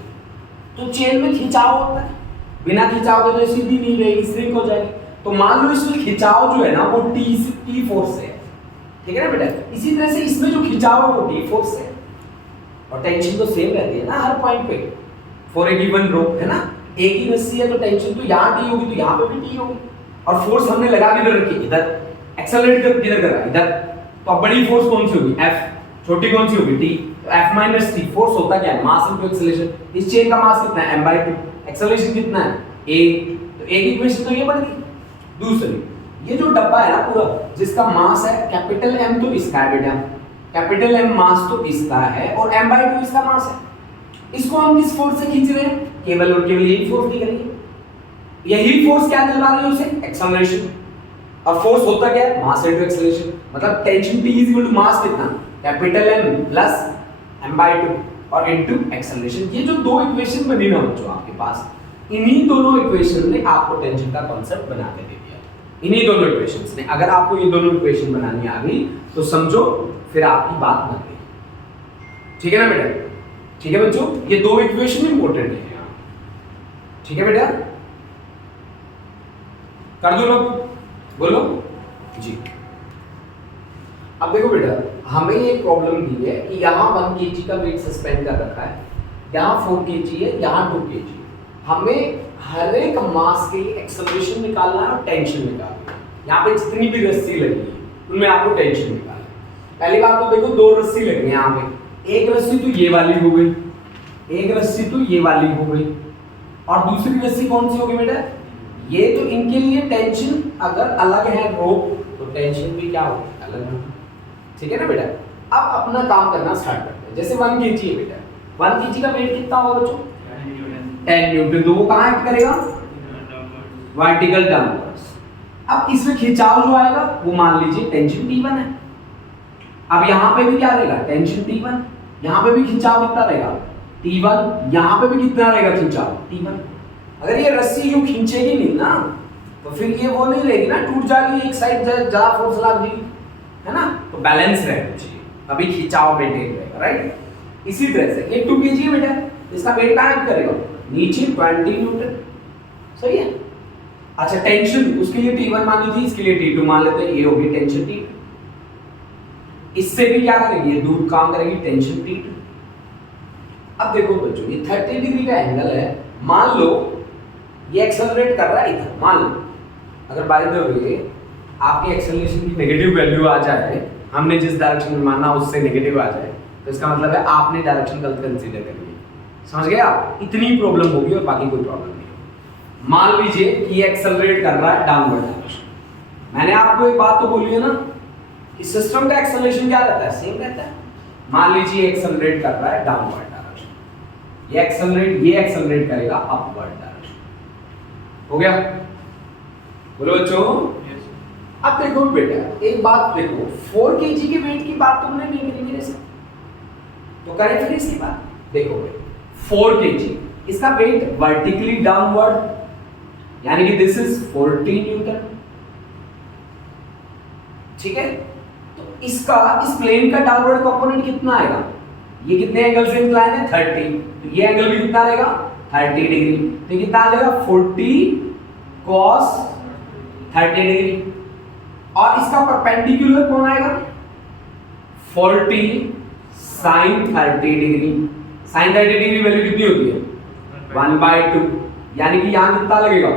तो चेन में खिंचाव होता है, बिना खिंचाव के तो सीधी नहीं रहेगी, श्रिंक हो जाएगी। तो मान लो इसमें खिंचाव जो है ना वो टी फोर्स से है, ठीक है ना बेटा। इसी तरह से इसमें जो खिंचाव है वो डी फोर्स है और टेंशन तो सेम रहती है ना हर पॉइंट पे फॉर ए गिवन रोप, है ना। एक ही रस्सी है तो टेंशन तो यहाँ टी होगी तो यहाँ पे भी टी होगी। और फोर्स हमने लगा किधर रखी, इधर। एक्सेलरेट किधर कर रहा है, इधर। तो अब बड़ी फोर्स कौन सी होगी, F। छोटी कौन सी होगी, T। तो F माइनस टी। फोर्स होता क्या है, मास इनटू एक्सेलरेशन। इस चेन का मास कितना है, m/2। एक्सेलरेशन कितना है, a। तो एक इक्वेशन तो ये बन गई। दूसरी, ये जो डब्बा है ना पूरा, जिसका मास है कैपिटल M, तो इसका है बेटा। कैपिटल M मास तो इसका है और m/2 इसका मास है। इसको हम किस फोर्स से खींच रहे हैं, केवल और केवल यही फोर्स दिख रही है। यही फोर्स क्या दिलवा रही है उसे, एक्सेलरेशन। और फोर्स होता क्या है, मास इनटू एक्सेलरेशन। मतलब tension T is equal to mass कितना, कैपिटल M प्लस m/2 और इनटू एक्सेलरेशन। ये जो दो इक्वेशन बनी ना बच्चों आपके पास, इन्हीं दोनों इक्वेशन ने आपको टेंशन का कांसेप्ट बना के दे दिया। इन्हीं दोनों इक्वेशंस ने। अगर आपको ये दोनों इक्वेशन बनानी आ गई तो समझो फिर आपकी बात बन गई। ठीक है ना बेटा। ठीक है बच्चों, ये दो इक्वेशन इंपॉर्टेंट है यहाँ। ठीक है बेटा, कर दो लोग, बोलो जी। अब देखो बेटा, हमें ये प्रॉब्लम दी है कि यहाँ 1 kg का वेट सस्पेंड कर रखा है, यहाँ 4 kg है, यहाँ 2 kg। हमें हर एक मास के लिए एक्सेलरेशन निकालना है और टेंशन निकालना है। यहाँ पे जितनी भी रस्सी लगी है उनमें आपको टेंशन निकालना है। पहली बात तो देखो, दो रस्सी लगी है यहाँ पे। एक रस्सी तो ये वाली हो गई, एक रस्सी तो ये वाली हो गई, और दूसरी रस्सी कौन सी होगी बेटा, ये। तो इनके लिए टेंशन अगर अलग है रोप, तो टेंशन भी क्या होगी, अलग होगी। ठीक है ना बेटा। अब अपना काम करना स्टार्ट करते हैं। जैसे 1 kg है बेटा, 1 kg का वेट कितना होगा बच्चों, 10 न्यूटन। तो वो कहाँ एक्ट करेगा, वर्टिकल डाउनवर्ड्स। अब इसमें खिंचाव जो आएगा वो मान लीजिए टेंशन T1 है। अब यहाँ पे भी क्या रहेगा, टेंशन T1। यहाँ पे भी खिंचाव कितना रहेगा, T1। यहाँ पे भी कितना रहेगा खिंचाव, T1। अगर ये रस्सी यूं खींचेगी नहीं ना, तो फिर ये वो नहीं रहेगी ना, टूट जाएगी, एक साइड ज्यादा फोर्स लग जाएगी, है ना। तो बैलेंस रहना चाहिए, तभी खिंचाव मेंटेन रहेगा, राइट। इसी तरह से ये 2 kg है बेटा, इसका वेट कहाँ एक्ट करेगा, नीचे 20 न्यूटन। सही है। अच्छा, टेंशन उसके लिए T1 मान ली थी, इसके लिए T2 मान लेते हैं। ये होगी टेंशन T2। इससे भी क्या करेगी, ये दूर काम करेगी, टेंशन T2। अब देखो बच्चों, ये 30 डिग्री का एंगल है। मान लो ये एक्सेलरेट कर रहा है इधर, मान लो अगर बाय द वे आपकी एक्सेलरेशन की नेगेटिव वैल्यू आ जाए, हमने जिस डायरेक्शन में माना उससे नेगेटिव आ जाए, तो इसका मतलब है आपने डायरेक्शन गलत कंसीडर कर ली। समझ गए आप, इतनी प्रॉब्लम होगी और बाकी कोई प्रॉब्लम नहीं होगी। मान लीजिए कि ये एक्सेलरेट कर रहा है डाउनवर्ड डायरेक्शन। मैंने आपको एक बात तो बोली है ना कि सिस्टम का एक्सेलरेशन क्या रहता है, सेम रहता है। मान लीजिए एक्सेलरेट कर रहा है डाउनवर्ड डायरेक्शन, ये एक्सेलरेट करेगा अपवर्ड डायरेक्शन। हो गया, बोलो बच्चों। अब देखो बेटा, एक बात देखो, 4 kg के वेट की बात तुमने नहीं करी मेरे से, तो करें फिर इसकी बात। देखो 4 kg, इसका वेट वर्टिकली डाउनवर्ड, यानी कि दिस इज 40 न्यूटन। ठीक है। तो इसका, इस प्लेन का डाउनवर्ड कंपोनेंट कितना आएगा, ये कितने एंगल से इंक्लाइन है, 30। तो ये एंगल भी कितना रहेगा, 30 डिग्री। तो कितना आ जाएगा, 40 cos 30 डिग्री। और इसका परपेंडिकुलर कौन आएगा, 40 sin 30 degree. sin 30 degree value कितनी होती है, 1/2, यानी कि यहां कितना लगेगा,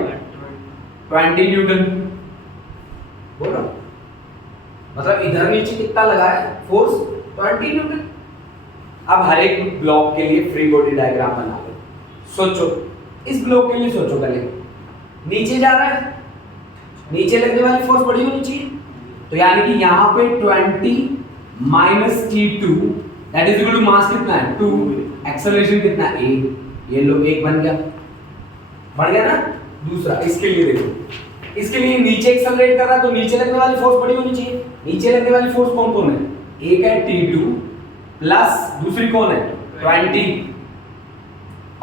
20 न्यूटन। बोलो, मतलब इधर नीचे कितना लगा है फोर्स, 20 न्यूटन। अब हर एक ब्लॉक के लिए फ्री बॉडी डायग्राम बना लो। सोचो, इस ब्लॉक के लिए सोचो पहले, नीचे जा रहा है, नीचे लगने वाली फोर्स बड़ी होनी चाहिए। तो यानी कि यहाँ पे 20 minus T2 that is equal to mass कितना है, 2। एक्सेलरेशन कितना है, 1। ये लो 1 बन गया, बढ़ गया ना। दूसरा, इसके लिए देखो, इसके लिए नीचे एक्सेलरेट कर रहा है तो नीचे लगने वाली फोर्स बड़ी होनी चाहिए। नीचे लगने वाली फोर्स कौन कौन है, एक है T2 प्लस दूसरी कौन है, 20,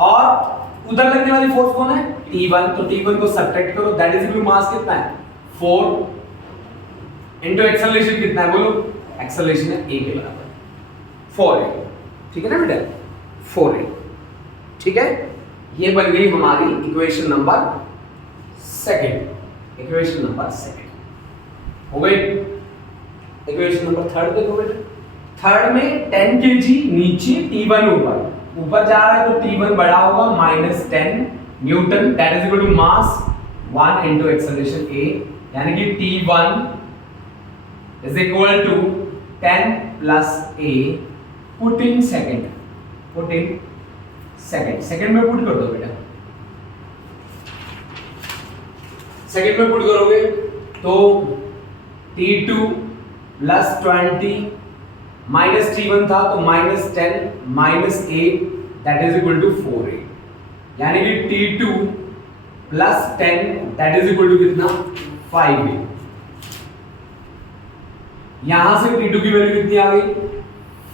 और उधर लगने वाली फोर्स कौन है, T1। तो T1 को सब्ट्रैक्ट करो, that is equal to mass कितना है, 4 इनटू एक्सेलरेशन कितना है, बोलो। एक्सेलरेशन है a के बराबर 4a। ठीक है ना बेटा, 4a। ठीक है, ये बन गई हमारी इक्वेशन नंबर 2। इक्वेशन नंबर 2 हो गई। इक्वेशन नंबर थर्ड देखो बेटा, थर्ड में 10 kg नीचे, T1 ऊपर जा रहा है तो T1 बड़ा होगा -10 newton, that is equal to mass 1 into acceleration a, यानी कि T1 is equal to 10 plus a, put in second, second में पुट कर दो बेटा, सेकंड में पुट करोगे तो T2 प्लस 20 माइनस T1 था तो -10 minus a, that is equal to 4a, यानी कि T2 plus 10 that is equal to कितना 5a। यहां से T2 की वैल्यू कितनी आ गई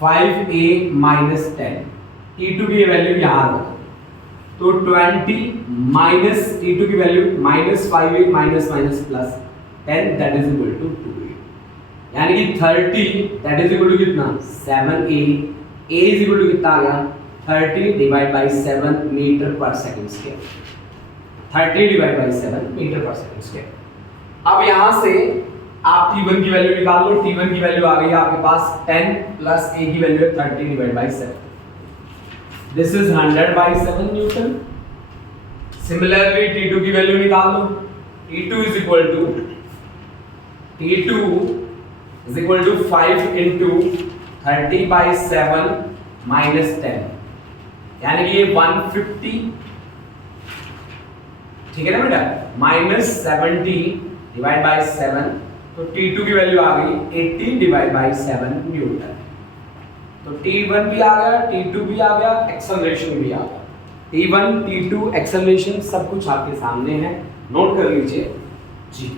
5a माइनस 10, T2 की वैल्यू यहां रखो तो 20 माइनस T2 की value -5a minus minus plus 10 that is equal to 2a, यानी कि 30 दैट इज इक्वल टू कितना 7a, a is equal to कितना आ गया 30 divide by 7 metre per second square, 30 divide by 7 metre per second square. अब यहां से आप T1 की वैल्यू निकाल लो, T1 की वैल्यू आ गई आपके पास 10 प्लस a की वैल्यू है 30 divide by 7, this is 100 by 7 newton. Similarly T2 की वैल्यू निकाल लो, T2 is equal to 5 into 30 by 7 minus 10, यानी कि ये 150, ठीक है ना बेटा, माइनस 70 डिवाइड बाई 7, तो T2 की वैल्यू आ गई 80 डिवाइड बाई 7 न्यूटन। तो T1 भी आ गया, T2 भी आ गया, एक्सेलरेशन भी आ गया, T1 T2 एक्सेलरेशन सब कुछ आपके सामने है, नोट कर लीजिए जी।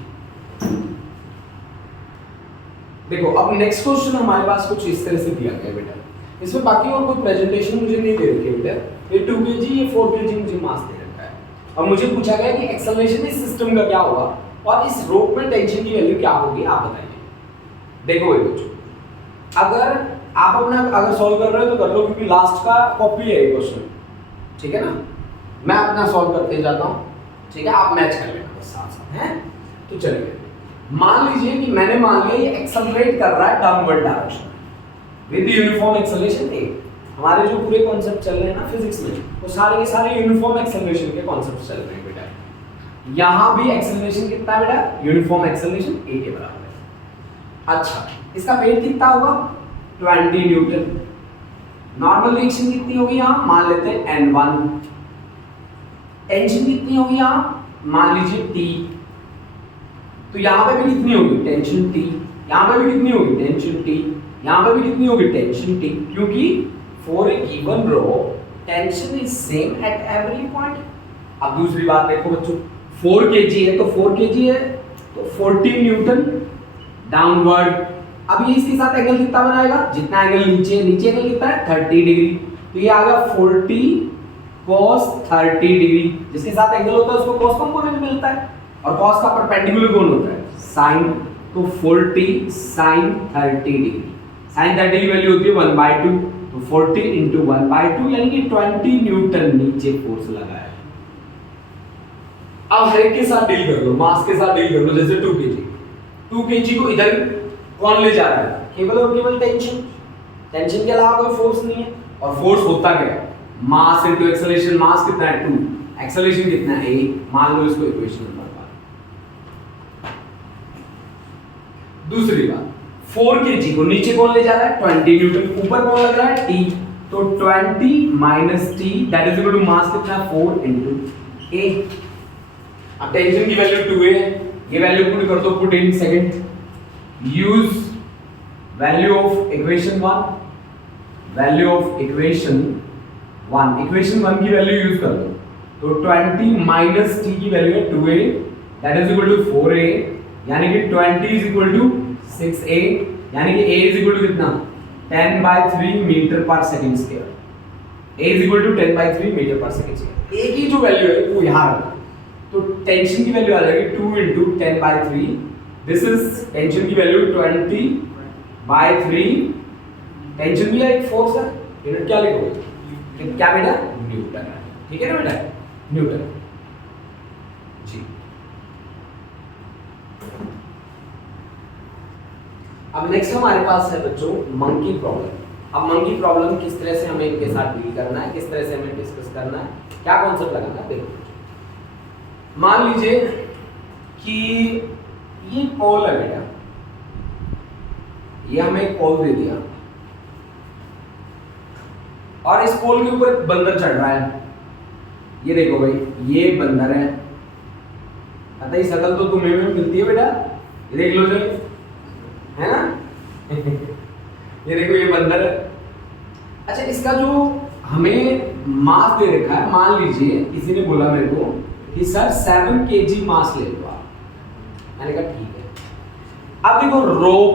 देखो अब नेक्स्ट क्वेश्चन हमारे पास कुछ इस तरह से दिया गया बेटा, इसमें बाकी और कोई प्रेजेंटेशन मुझे नहीं दे रखी है बेटा, ये 2 kg ये 4 kg मुझे मास दे रखा है। अब मुझे पूछा गया कि एक्सेलरेशन इस सिस्टम का क्या होगा और इस रोप में टेंशन की वैल्यू क्या होगी, आप बताइए। देखो ये बच्चों, अगर आप अपना अगर सॉल्व कर रहे हो तो कर लो, क्योंकि लास्ट का कॉपी है ये क्वेश्चन, ठीक है ना, मैं अपना सॉल्व करते जाता हूँ, ठीक है, आप मैच कर लेना बस साथ साथ, हैं। तो चलिए मान लीजिए कि मैंने मान लिया ये एक्सेलरेट कर रहा है downward direction with uniform acceleration a। हमारे जो पूरे कॉन्सेप्ट चल रहे हैं ना फिजिक्स में, वो सारे के सारे यूनिफॉर्म एक्सेलरेशन के कॉन्सेप्ट चल रहे हैं बेटा। यहां भी एक्सेलरेशन कितना है बेटा, यूनिफॉर्म एक्सेलरेशन a के बराबर है। अच्छा, इसका वेट कितना होगा 20 न्यूटन। नॉर्मल रिएक्शन कितनी होगी, यहां मान लेते हैं n1। टेंशन कितनी होगी, यहां मान लीजिए t, तो यहां पे भी कितनी होगी टेंशन t, यहां पे भी कितनी होगी टेंशन t, यहां पे भी कितनी होगी टेंशन t, क्योंकि for a given rope tension is same at every point. अब दूसरी बात देखो बच्चों, 4 kg है तो 4 kg है तो 40 न्यूटन डाउनवर्ड। अब ये इसके साथ एंगल कितना बनाएगा, जितना एंगल नीचे एंगल कितना है 30 डिग्री, तो ये आ गया 40 cos 30 डिग्री, जिसके साथ एंगल होता है उसको cos कंपोनेंट मिलता है, और cos का परपेंडिकुलर कौन होता है sin, तो 40 sin 30 डिग्री, sin 30 की वैल्यू होती है 1/2, तो 40 into 1/2 यानी कि 20 न्यूटन नीचे फोर्स लगा है। अब हर एक के साथ डील कर लो, मास के साथ डील कर लो, जैसे 2 kg को इधर कौन ले जा रहा है, केवल और केवल टेंशन के अलावा कोई फोर्स नहीं है, और फोर्स होता क्या है मास इनटू एक्सेलरेशन। मास कितना है 2, एक्सेलरेशन कितना है a, मान लो इसको इक्वेशन नंबर 1। दूसरी बात, 4 kg को नीचे कौन ले जा रहा है 20 न्यूटन, ऊपर कौन लग रहा है t, तो 20 minus t that is equal to mass कितना 4 इनटू a। अब टेंशन की वैल्यू 2a है, ये वैल्यू पुट कर दो, put in second, use value of equation 1, value of equation 1, equation 1 की वैल्यू यूज कर दो, तो 20 माइनस t की वैल्यू है 2a that is equal to 4a, यानी कि 20 इज इक्वल टू 6a, यानी कि a इज इक्वल टू कितना 10/3 metre per second square, a is equal to 10/3 metre per second square. a की जो वैल्यू है वो यहां रखना, तो टेंशन की वैल्यू आ जाएगी 2 into 10/3, दिस इज टेंशन की वैल्यू 20/3, टेंशन भी एक फोर्स है, यूनिट क्या लिखोगे, क्या बेटा न्यूटन है, ठीक है ना बेटा न्यूटन जी। अब नेक्स्ट हमारे पास है बच्चों मंकी प्रॉब्लम। अब मंकी प्रॉब्लम किस तरह से हमें इनके साथ डील करना है, किस तरह से हमें डिस्कस करना है, क्या कॉन्सेप्ट लगाना है, देखो। मान लीजिए कि ये पोल है बेटा, ये हमें एक पोल दे दिया और इस पोल के ऊपर बंदर चढ़ रहा है। ये देखो भाई, ये बंदर है, अतः ये शकल तो तुम्हें भी मिलती है बेटा, ये देख लो जो है ना ये देखो ये बंदर है। अच्छा, इसका जो हमें मास दे रखा है, मान लीजिए किसी ने बोला मेरे को कि सर 7 kg मास ले लो आप, मैंने कहा ठीक है। अब देखो रोप,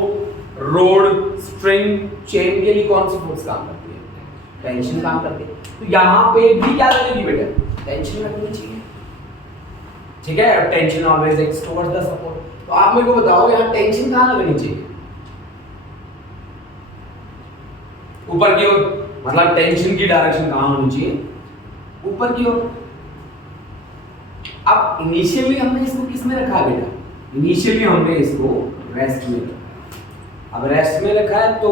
रोड, स्ट्रिंग, चेन के लिए कौन सी फोर्स काम करती है? टेंशन काम करती है। तो यहाँ पे भी क्या लगेगी बेटा? टेंशन लगनी चाहिए, ठीक है। Tension always acts towards the support. तो आप मेरे को बताओ यहाँ टेंशन कहाँ लगनी चाहिए? ऊपर की ओर, मतलब टेंशन की डायरेक्शन कहाँ होनी चाहिए? ऊपर की ओर। अब इनिशियली हमने इसको किस में रखा है बेटा? इनिशियली हमने इसको रेस्ट में रखा। अब रेस्ट में रखा है तो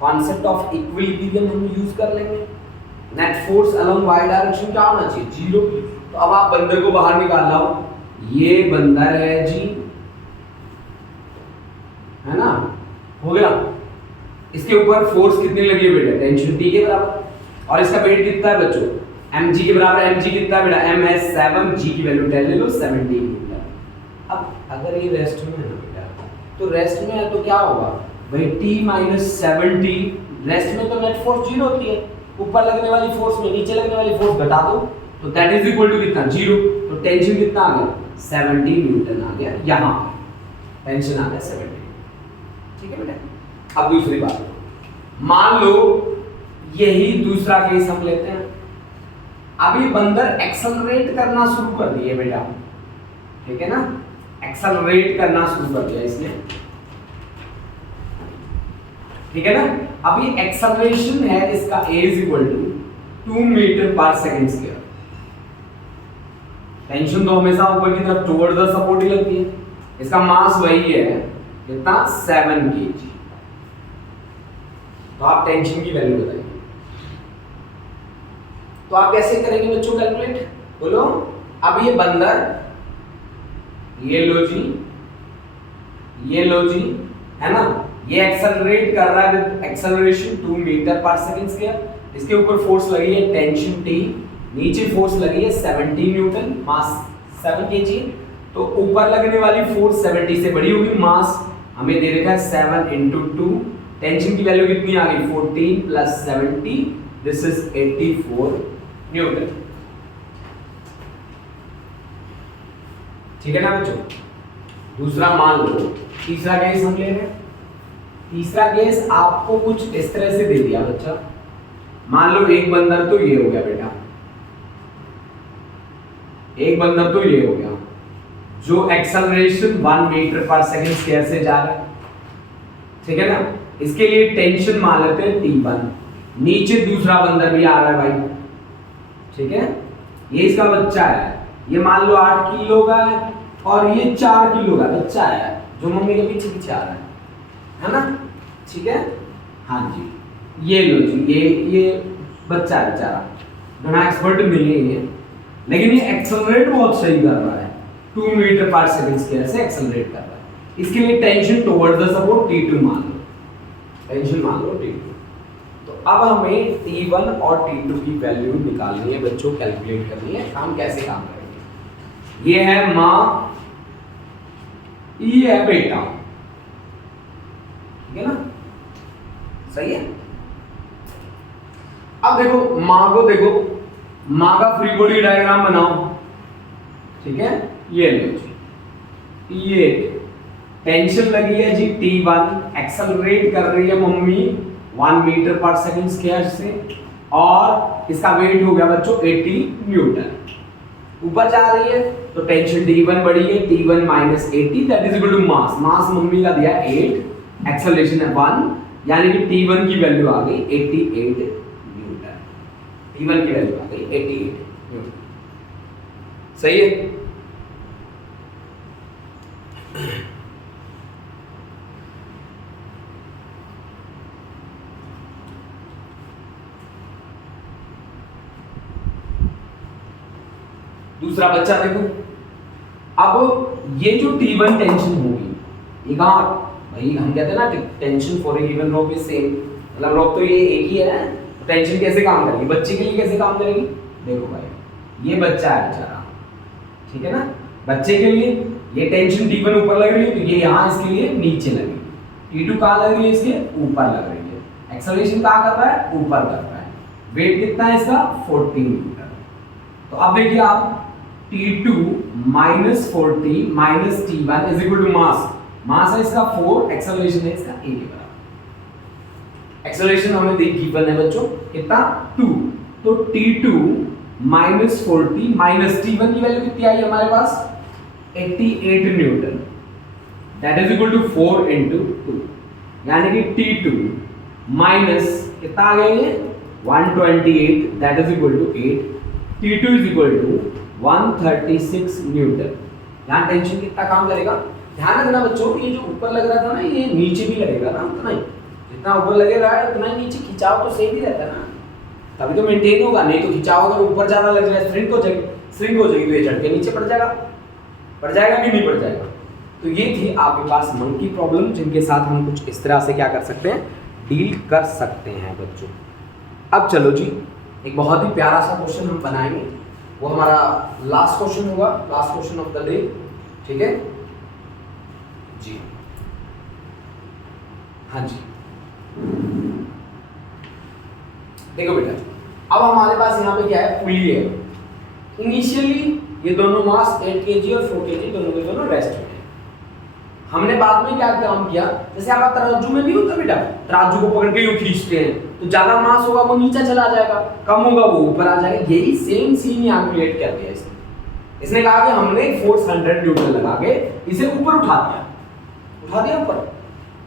कॉन्सेप्ट ऑफ इक्विलिब्रियम हम यूज कर लेंगे। Net force along Y direction क्या होना चाहिए? 0। तो अब आप बंदर को बाहर निकाल लाओ, ये बंदर है जी, है ना, हो गया। इसके ऊपर फोर्स कितनी लगी है बेटा? टेंशन T के बराबर। और इसका वेट कितना है बच्चों? mg के बराबर। mg कितना है बेटा? m है 7, g की वैल्यू 10 ले लो, 17 न्यूटन। अब अगर ये रेस्ट में है बेटा, तो रेस्ट में है तो क्या होगा भाई? t - 7t। रेस्ट में तो नेट फोर्स 0 होती है, ऊपर लगने वाली फोर्स में नीचे लगने वाली फोर्स घटा दो तो दैट इज इक्वल टू कितना? 0। तो टेंशन कितना आ गया? 70 न्यूटन आ गया। यहाँ टेंशन आ गया 70, ठीक है बेटा। अब दूसरी बात, मान लो यही दूसरा केस हम लेते हैं। अब ये बंदर एक्सेलरेट करना शुरू कर दिए बेटा, ठीक है ना, एक्सेलरेट करना शुरू कर दिया इसने, ठीक है ना। अब ये एक्सेलरेशन है इसका a = 2 metre per second square. Tension तो हमेशा ऊपर की तरफ टुवर्ड्स द सपोर्ट ही लगती है। इसका मास वही है कितना? 7 kg। तो आप टेंशन की वैल्यू बताइए। तो आप कैसे करेंगे बच्चों कैलकुलेट? बोलो। अब ये बंदर, ये लो जी, ये लो जी, है ना, ये एक्सेलरेट कर रहा है with acceleration 2 metre per second square. इसके ऊपर फोर्स लगी है टेंशन T, नीचे फोर्स लगी है 70 न्यूटन, मास 7 kg। तो ऊपर लगने वाली फोर्स 70 से बड़ी होगी, मास हमें दे रखा है 7 × 2। टेंशन की वैल्यू कितनी आ गई? 14 + 70, दिस इज 84 न्यूटन, ठीक है ना बच्चों। दूसरा मान लो, तीसरा केस हम ले रहे हैं। तीसरा केस आपको कुछ इस तरह से दे दिया बच्चा। मान लो एक बंदर तो ये हो गया बेटा, एक बंदर तो ये हो गया जो acceleration 1 metre per second square से जा रहा है, ठीक है ना। इसके लिए टेंशन मान लेते हैं T1। नीचे दूसरा बंदर भी आ रहा है भाई, ठीक है। ये इसका बच्चा है, ये मान लो 8 किलो का है और ये 4 किलो का बच्चा है जो मम्मी के पीछे पीछे आ रहा है ना, ठीक है। हाँ जी, ये लो जी, ये बच्चा है बेचारा, दोनों एक्सपर्ट नहीं है ये, लेकिन ये एक्सेलरेट बहुत सही कर रहा है, 2 मीटर पर सेकंड स्क्वायर से एक्सेलरेट कर रहा है। इसके लिए tension towards the support T2 मान लो, टेंशन मान लो T2। तो अब हमें T1 और T2 की वैल्यू निकालनी है बच्चों, कैलकुलेट करनी है। हम कैसे काम करेंगे? ये है माँ, ये है बेटा, ठीक है ना, सही है। अब देखो माँ को, देखो माँ का फ्री बॉडी डायग्राम बनाओ, ठीक है। ये लो जी, ये टेंशन लगी है जी T1, एक्सेलरेट कर रही है mummy 1 metre per second square से, और इसका वेट हो गया बच्चों 80 न्यूटन। ऊपर जा रही है तो टेंशन T1 बढ़ी है, T1 - 80 that is equal to mass. Mass मम्मी का दिया 8, एक्सेलरेशन है 1, यानी कि T1 की वैल्यू आ गई 88 न्यूटन। T1 की वैल्यू आ गई 88 न्यूटन, सही है। दूसरा बच्चा देखो, अब ये जो T1 टेंशन होगी, ये कहाँ भाई, हम कहते हैं ना tension for a given rope is same, मतलब रोप तो ये एक ही है, तो टेंशन कैसे काम करेगी, बच्चे के लिए कैसे काम करेगी। देखो भाई, ये बच्चा है बेचारा, ठीक है ना, बच्चे के लिए ये टेंशन T1 ऊपर लग रही है, तो ये यहाँ इसके लिए नीचे लगेगी, T2 कहाँ लग रही है, इसके ऊपर लग रही है, एक्सेलरेशन कहाँ कर रहा है, ऊपर कर रहा है, वेट कितना है इसका 14 न्यूटन। तो अब देखिए आप, T2 minus 40 minus T1 is equal to mass, mass है इसका 4, एक्सेलरेशन है इसका a के बराबर। एक्सेलरेशन हमें गिवन है बच्चों कितना 2, तो T2 माइनस 40 माइनस T1 की वैल्यू कितनी आई हमारे पास 88 newton, that is equal to 4 into 2, यानी कि T2 माइनस कितना आ गया ये 128, that is equal to 8, T2 is equal to 136 newton. यहाँ टेंशन कितना काम करेगा, ध्यान रखना बच्चों, ये जो ऊपर लग रहा था ना, ये नीचे भी लगेगा ना, उतना ही, जितना ऊपर लगेगा उतना ही नीचे खिंचाव तो सेम ही रहता है ना, तभी तो मेंटेन होगा, नहीं तो खिंचाव अगर ऊपर ज्यादा लग जाए श्रिंक हो जाएगी तो ये झट के नीचे पड़ जाएगा कि नहीं पड़ जाएगा। तो ये थी आपके पास मंकी प्रॉब्लम, जिनके साथ हम कुछ इस तरह से क्या कर सकते हैं, डील कर सकते हैं बच्चों। अब चलो जी, एक बहुत ही प्यारा सा क्वेश्चन हम बनाएंगे, वो हमारा लास्ट क्वेश्चन होगा, last question of the day, ठीक है जी। हाँ जी, देखो बेटा, अब हमारे पास यहाँ पे क्या है, पुली है। इनिशियली ये दोनों मास 8 kg और 4 kg दोनों के दोनों रेस्ट में है। हमने बाद में क्या काम किया, जैसे आप तराजू में नहीं होता बेटा, तराजू को पकड़ के यूं खींचते हैं, तो ज्यादा मास होगा वो नीचे चला जाएगा, कम होगा वो ऊपर आ जाएगा। यही सेम सीन यहाँ क्रिएट कर दिया इसने कहा कि हमने फोर्स 100 न्यूटन लगा के इसे ऊपर उठा दिया ऊपर।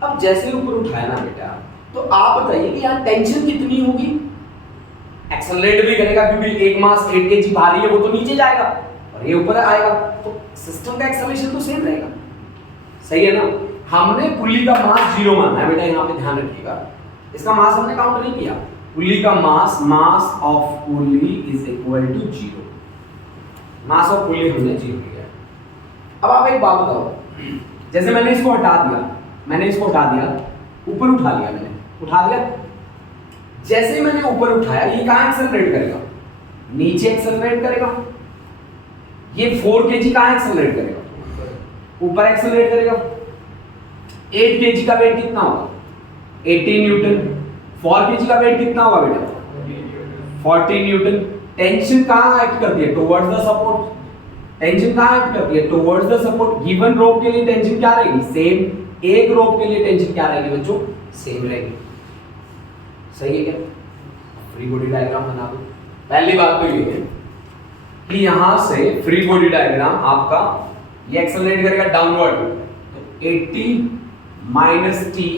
अब जैसे ऊपर उठाया ना बेटा, तो आप बताइए कि यहाँ टेंशन कितनी होगी, एक्सेलरेट भी करेगा क्योंकि एक मास 8 kg भारी है, वो तो नीचे जाएगा और ये ऊपर आएगा, तो सिस्टम का एक्सेलरेशन तो सेम रहेगा, सही है ना। हमने पुल्ली का मास 0 माना है बेटा, यहाँ पे ध्यान रखिएगा, इसका मास हमने काउंट नहीं किया, पुल्ली का mass of pulley is equal to 0, mass of pulley हमने 0 लिया। अब आप एक बात बताओ, जैसे मैंने इसको हटा दिया, ऊपर उठा लिया, जैसे मैंने ऊपर उठाया, ये कहाँ एक्सेलरेट करेगा, नीचे एक्सेलरेट करेगा। ये 4 kg कहाँ एक्सेलरेट करेगा, ऊपर एक्सेलरेट करेगा। 8 kg का वेट कितना होगा 80 न्यूटन, 4 kg का वेट कितना होगा बेटा 40 न्यूटन। टेंशन कहाँ एक्ट करती है, टुवर्ड्स द सपोर्ट, टेंशन कहाँ एक्ट करती है, टुवर्ड्स द सपोर्ट। गिवन रोप के लिए टेंशन क्या रहेगी, सेम। एक रोप के लिए टेंशन क्या रहेगी बच्चों, सेम रहेगी, सही है क्या। फ्री बॉडी डायग्राम बना दो। पहली बात तो ये है कि यहां से फ्री बॉडी डायग्राम आपका ये एक्सेलरेट करेगा डाउनवर्ड, तो 80 minus T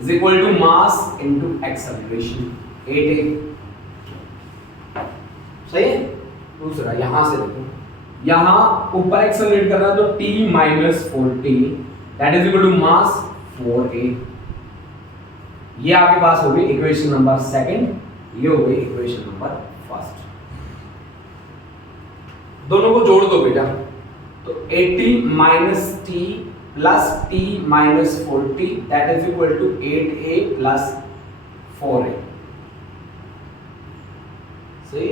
is equal to mass into acceleration 8a, सही है। दूसरा यहां से देखो, यहां ऊपर एक्सेलरेट कर रहा है, तो t minus 40 that is equal to mass 4a। ये आपके पास हो गई इक्वेशन नंबर सेकंड, ये हो गई इक्वेशन नंबर फर्स्ट। दोनों को जोड़ दो बेटा, तो 80 minus T plus T minus 40 that is equal to 8a plus 4a, सही।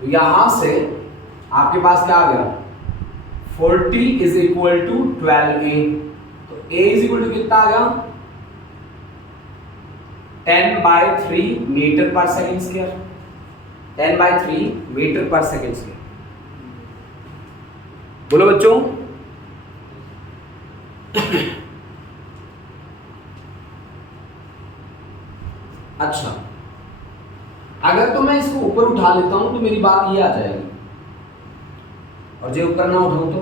तो यहां से आपके पास क्या आ गया 40 इज इक्वल टू 12a, तो a इज इक्वल टू कितना आ गया 10/3 metre per second square, 10/3 metre per second square. बोलो बच्चों अच्छा, अगर तो मैं इसको ऊपर उठा लेता हूं तो मेरी बात ये आ जाएगी, और जो ऊपर ना उठाऊं तो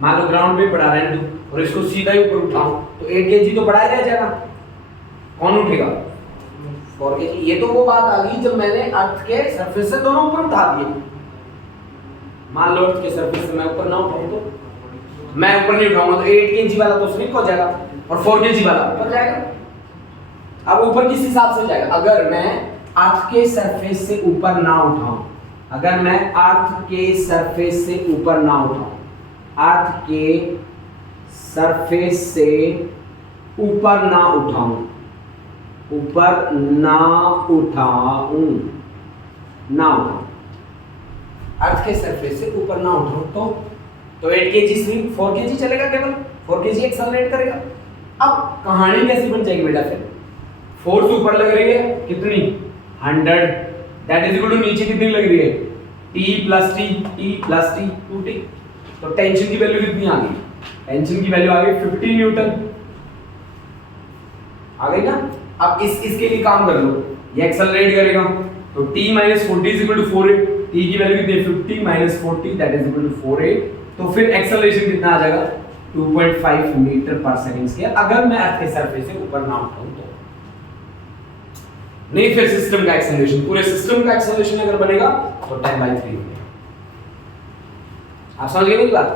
मान लो ग्राउंड पे पड़ा रहे और इसको सीधा ही ऊपर उठाऊं तो 8 kg तो बढ़ाया रह जाएगा, कौन उठेगा 4 kg। ये तो वो बात आ गई जब मैंने अर्थ के सरफेस से दोनों ऊपर उठा दिए। मान लो अर्थ के सरफेस से मैं ऊपर ना उठाऊं तो मैं ऊपर नहीं उठाऊंगा तो 8 kg वाला तो स्लिप हो जाएगा और 4 kg वाला ऊपर जाएगा। अब ऊपर किस हिसाब से जाएगा, अगर मैं अर्थ के सरफेस से ऊपर ना उठाऊं, अगर मैं अर्थ के सरफेस से ऊपर ना उठाऊं, अर्थ के सरफेस से ऊपर ना उठाऊं, ऊपर ना उठाऊं, ना उठाऊं, अर्थ के सरफेस से ऊपर ना उठाऊं तो 8 kg स्प्रिंग 4 kg चलेगा, केवल 4 kg एक्सेलरेट करेगा। अब कहानी कैसी बन जाएगी बेटा, फिर फोर्स ऊपर लग रही है कितनी 100, दैट इज इक्वल टू नीचे कितनी लग रही है T प्लस T 2T। तो टेंशन की वैल्यू कितनी आ गई, टेंशन की वैल्यू आ गई 50 न्यूटन आ गई ना। अब इसके लिए काम कर लो, ये एक्सेलरेट करेगा तो T - 40 is equal to 4a, T की वैल्यू कितनी है 50 - 40 that is equal to 4a। तो फिर एक्सेलरेशन कितना आ जाएगा 2.5 मीटर पर सेकंड स्क्वायर, अगर मैं अर्थ के सरफेस से ऊपर ना उठाऊं तो। नहीं फिर सिस्टम का एक्सेलरेशन, पूरे सिस्टम का एक्सेलरेशन अगर बनेगा तो 10/3 बनेगा। आप समझ गए मेरी बात,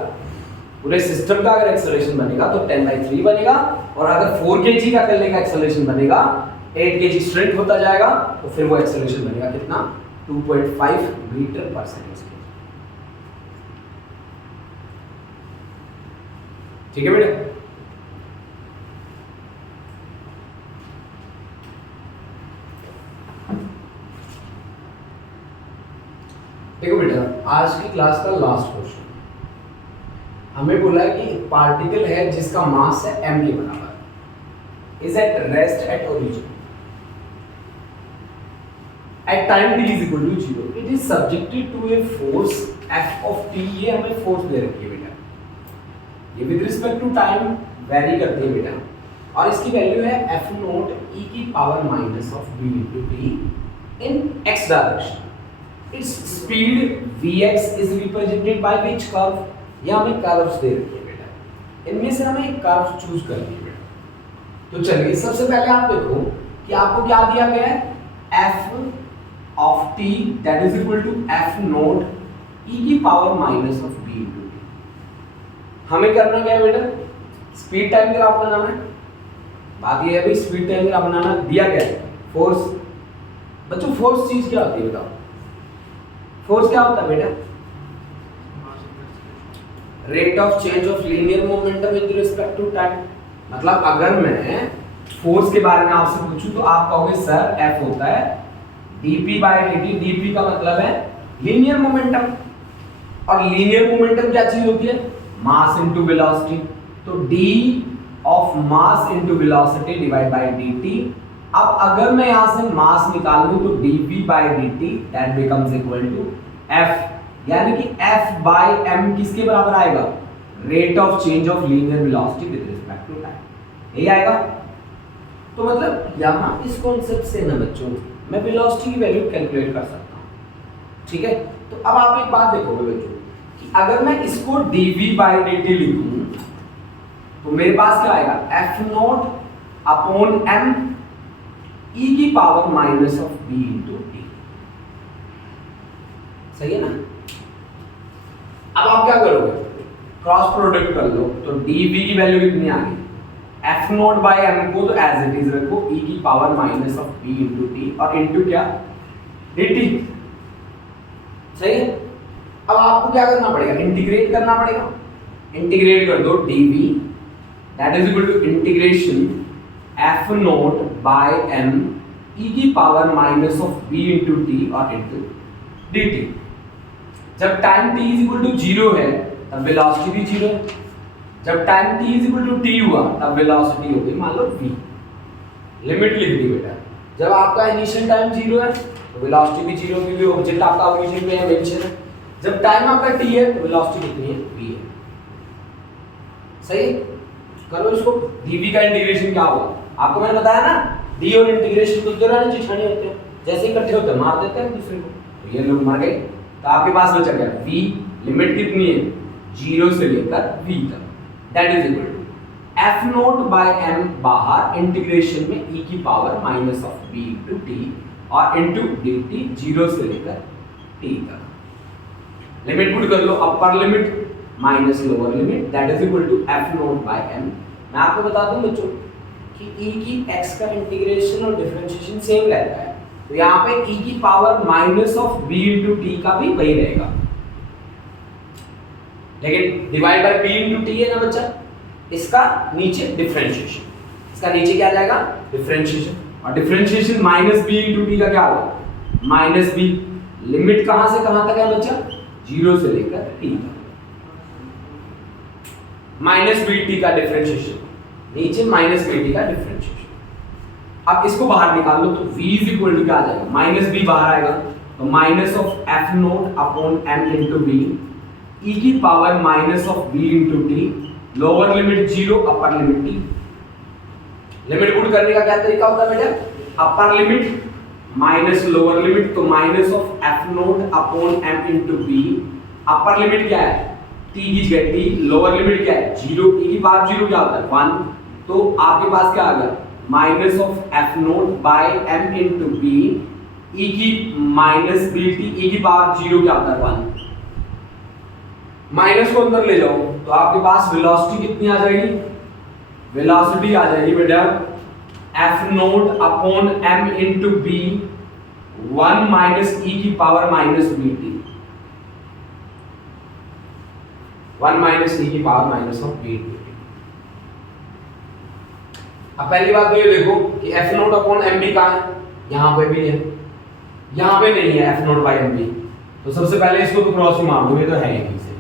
पूरे सिस्टम का अगर एक्सेलरेशन बनेगा तो 10/3 बनेगा, और अगर 4 kg का करने का एक्सेलरेशन बनेगा 8 kg स्ट्रेंथ होता जाएगा, तो फिर वो एक्सेलरेशन बनेगा कितना 2.5 मीटर पर सेकंड स्क्वायर। ठीक है बेटा। देखो बेटा, आज की क्लास का लास्ट क्वेश्चन हमें बोला है कि पार्टिकल है जिसका मास है m के बराबर, is at rest at origin at time t is equal to 0, it is subjected to a force f of t। ये हमें फोर्स दे रखी है बेटा, ये with respect to time vary करती है बेटा, और इसकी वैल्यू है f नॉट e की power minus of b into t in x direction. Its speed vx is represented by which curve, ये हमें कर्व्स दे रखी है बेटा, इनमें से हमें एक कर्व चूज करनी है बेटा। तो चलिए सबसे पहले आप देखो कि आपको क्या दिया गया है f of t that is equal to f naught e की power minus of b into t। हमें करना क्या है बेटा, स्पीड टाइम ग्राफ बनाना है। बात ये है भाई, स्पीड टाइम ग्राफ बनाना दिया गया है। फोर्स बच्चों, फोर्स चीज क्या होती है बताओ, फोर्स क्या होता है बेटा, rate of change of linear momentum with respect to time. मतलब अगर मैं फोर्स के बारे में आपसे पूछूं तो आप कहोगे सर F होता है dp/dt, dp का मतलब है लीनियर मोमेंटम, और लीनियर मोमेंटम क्या चीज होती है, मास इनटू वेलोसिटी। तो d of mass into velocity divide by dt। अब अगर मैं यहां से मास निकाल लूं तो dp/dt that becomes equal to f, यानी कि f/m किसके बराबर आएगा, rate of change of linear velocity with respect to time, यही आएगा। तो मतलब यहां इस कॉन्सेप्ट से ना बच्चों मैं वेलोसिटी की वैल्यू कैलकुलेट कर सकता हूं। ठीक है, तो अब आप एक बात देखोगे बच्चों कि अगर मैं इसको dv/dt लिखूं तो मेरे पास क्या आएगा, f not upon m e की power minus of b into t। सही है ना। अब आप क्या करोगे, क्रॉस प्रोडक्ट कर लो, तो dv की वैल्यू कितनी आ गई, f नॉट बाय m को तो एज इट इज रखो, e की power minus of b into t, और इनटू क्या dt। सही है। अब आपको क्या करना पड़ेगा, इंटीग्रेट करना पड़ेगा। इंटीग्रेट कर दो dv that is equal to integration f naught by m e की power minus of b into t और इनटू dt। जब time t is equal to 0 है तब वेलोसिटी भी 0 है, जब time t is equal to t हुआ तब वेलोसिटी हो गई मान लो v। लिमिट लिख दी बेटा, जब आपका इनिशियल टाइम 0 है तो वेलोसिटी भी 0 क्योंकि ऑब्जेक्ट आपका ओरिजिन में है, मेंशन है। जब टाइम आपका t है तो वेलोसिटी कितनी है, v है। सही, करो इसको। dv का इंटीग्रेशन क्या होगा, आपको मैंने बताया ना, d और इंटीग्रेशन तो दौरान जिठाने होते हैं, जैसे इकट्ठे होते हैं मार देते हैं दूसरे को, तो ये लोग मर गए। तो आपके पास बचा क्या, v, लिमिट कितनी है 0 से लेकर v तक, that is equal to f naught by m बाहर, इंटीग्रेशन में e की power minus of b into t और इनटू dt 0 से लेकर t तक। लिमिट पुट कर लो, upper limit minus lower limit that is equal to f naught by m। मैं आपको बता दूं बच्चों कि e की x का इंटीग्रेशन और डिफरेंशिएशन सेम रहता है, तो यहाँ पे e की power minus of b into T का भी वही रहेगा, लेकिन divide by b into T है ना बच्चा, इसका नीचे डिफरेंशिएशन, इसका नीचे क्या आ जाएगा डिफरेंशिएशन, और differentiation minus b into T का क्या होगा माइनस b। लिमिट कहां से कहां तक है बच्चा, 0 से लेकर t तक, माइनस बी टी का डिफरेंशिएशन, नीचे माइनस बी टी का डिफरेंशिएशन। अब इसको बाहर निकाल लो तो v इज इक्वल टू क्या आ जाएगा, माइनस बी बाहर आएगा तो minus of F naught upon m into B e की power minus of b into T, lower limit 0 upper limit t। Limit put करने का क्या तरीका होता है बेटा, upper limit minus lower limit, तो minus of F naught upon m into B, upper limit क्या है t की जगह t, लोअर लिमिट क्या है 0, e की पावर 0 क्या होता है 1, तो आपके पास क्या आ गया minus of F naught by m into B, e की माइनस बी टी, e की पावर 0 क्या होता है 1, माइनस को अंदर ले जाओ तो आपके पास वेलोसिटी कितनी आ जाएगी, वेलोसिटी आ जाएगी बेटा F naught upon m into B 1 minus e की power minus B T, 1 minus e की power minus of B T. अब पहली बात तो ये देखो कि F naught upon M B कहाँ है, यहाँ पे भी है, यहाँ पे नहीं है F naught by M B, तो सबसे पहले इसको तो क्रॉस ही मार दो, ये तो है यहीं से,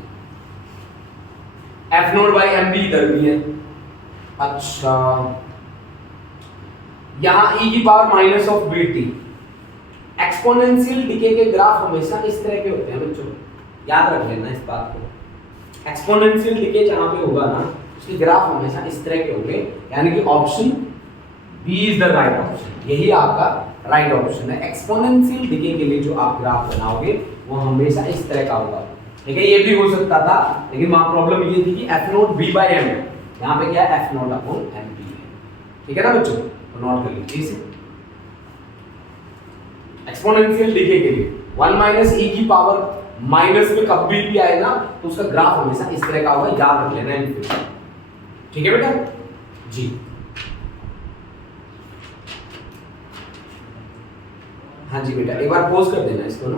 F naught by M B इधर भी है। अच्छा यहाँ e की power minus of B T, exponential decay के ग्राफ हमेशा इस तरह के होते हैं बच्चों, याद रख लेना इस बात को, एक्सपोनेंशियल डिके जहाँ पे होगा ना उसके ग्राफ हमेशा इस तरह के होंगे, यानी कि option B is the right option, यही आपका राइट ऑप्शन है। एक्सपोनेंशियल डिके के लिए जो आप ग्राफ बनाओगे वो हमेशा इस तरह का होगा, ठीक है। ये भी हो सकता था लेकिन वहां प्रॉब्लम ये थी कि F naught B by M है, यहाँ पे क्या है F naught upon M B है, ठीक है ना बच्चों, तो नोट कर लीजिए इसे। एक्सपोनेंशियल डिके के लिए 1 माइनस e की पावर माइनस में कब भी आए ना तो उसका ग्राफ हमेशा इस तरह का होगा, याद रख लेना है, ठीक है बेटा जी। हाँ जी बेटा एक बार पॉज कर देना इसको ना।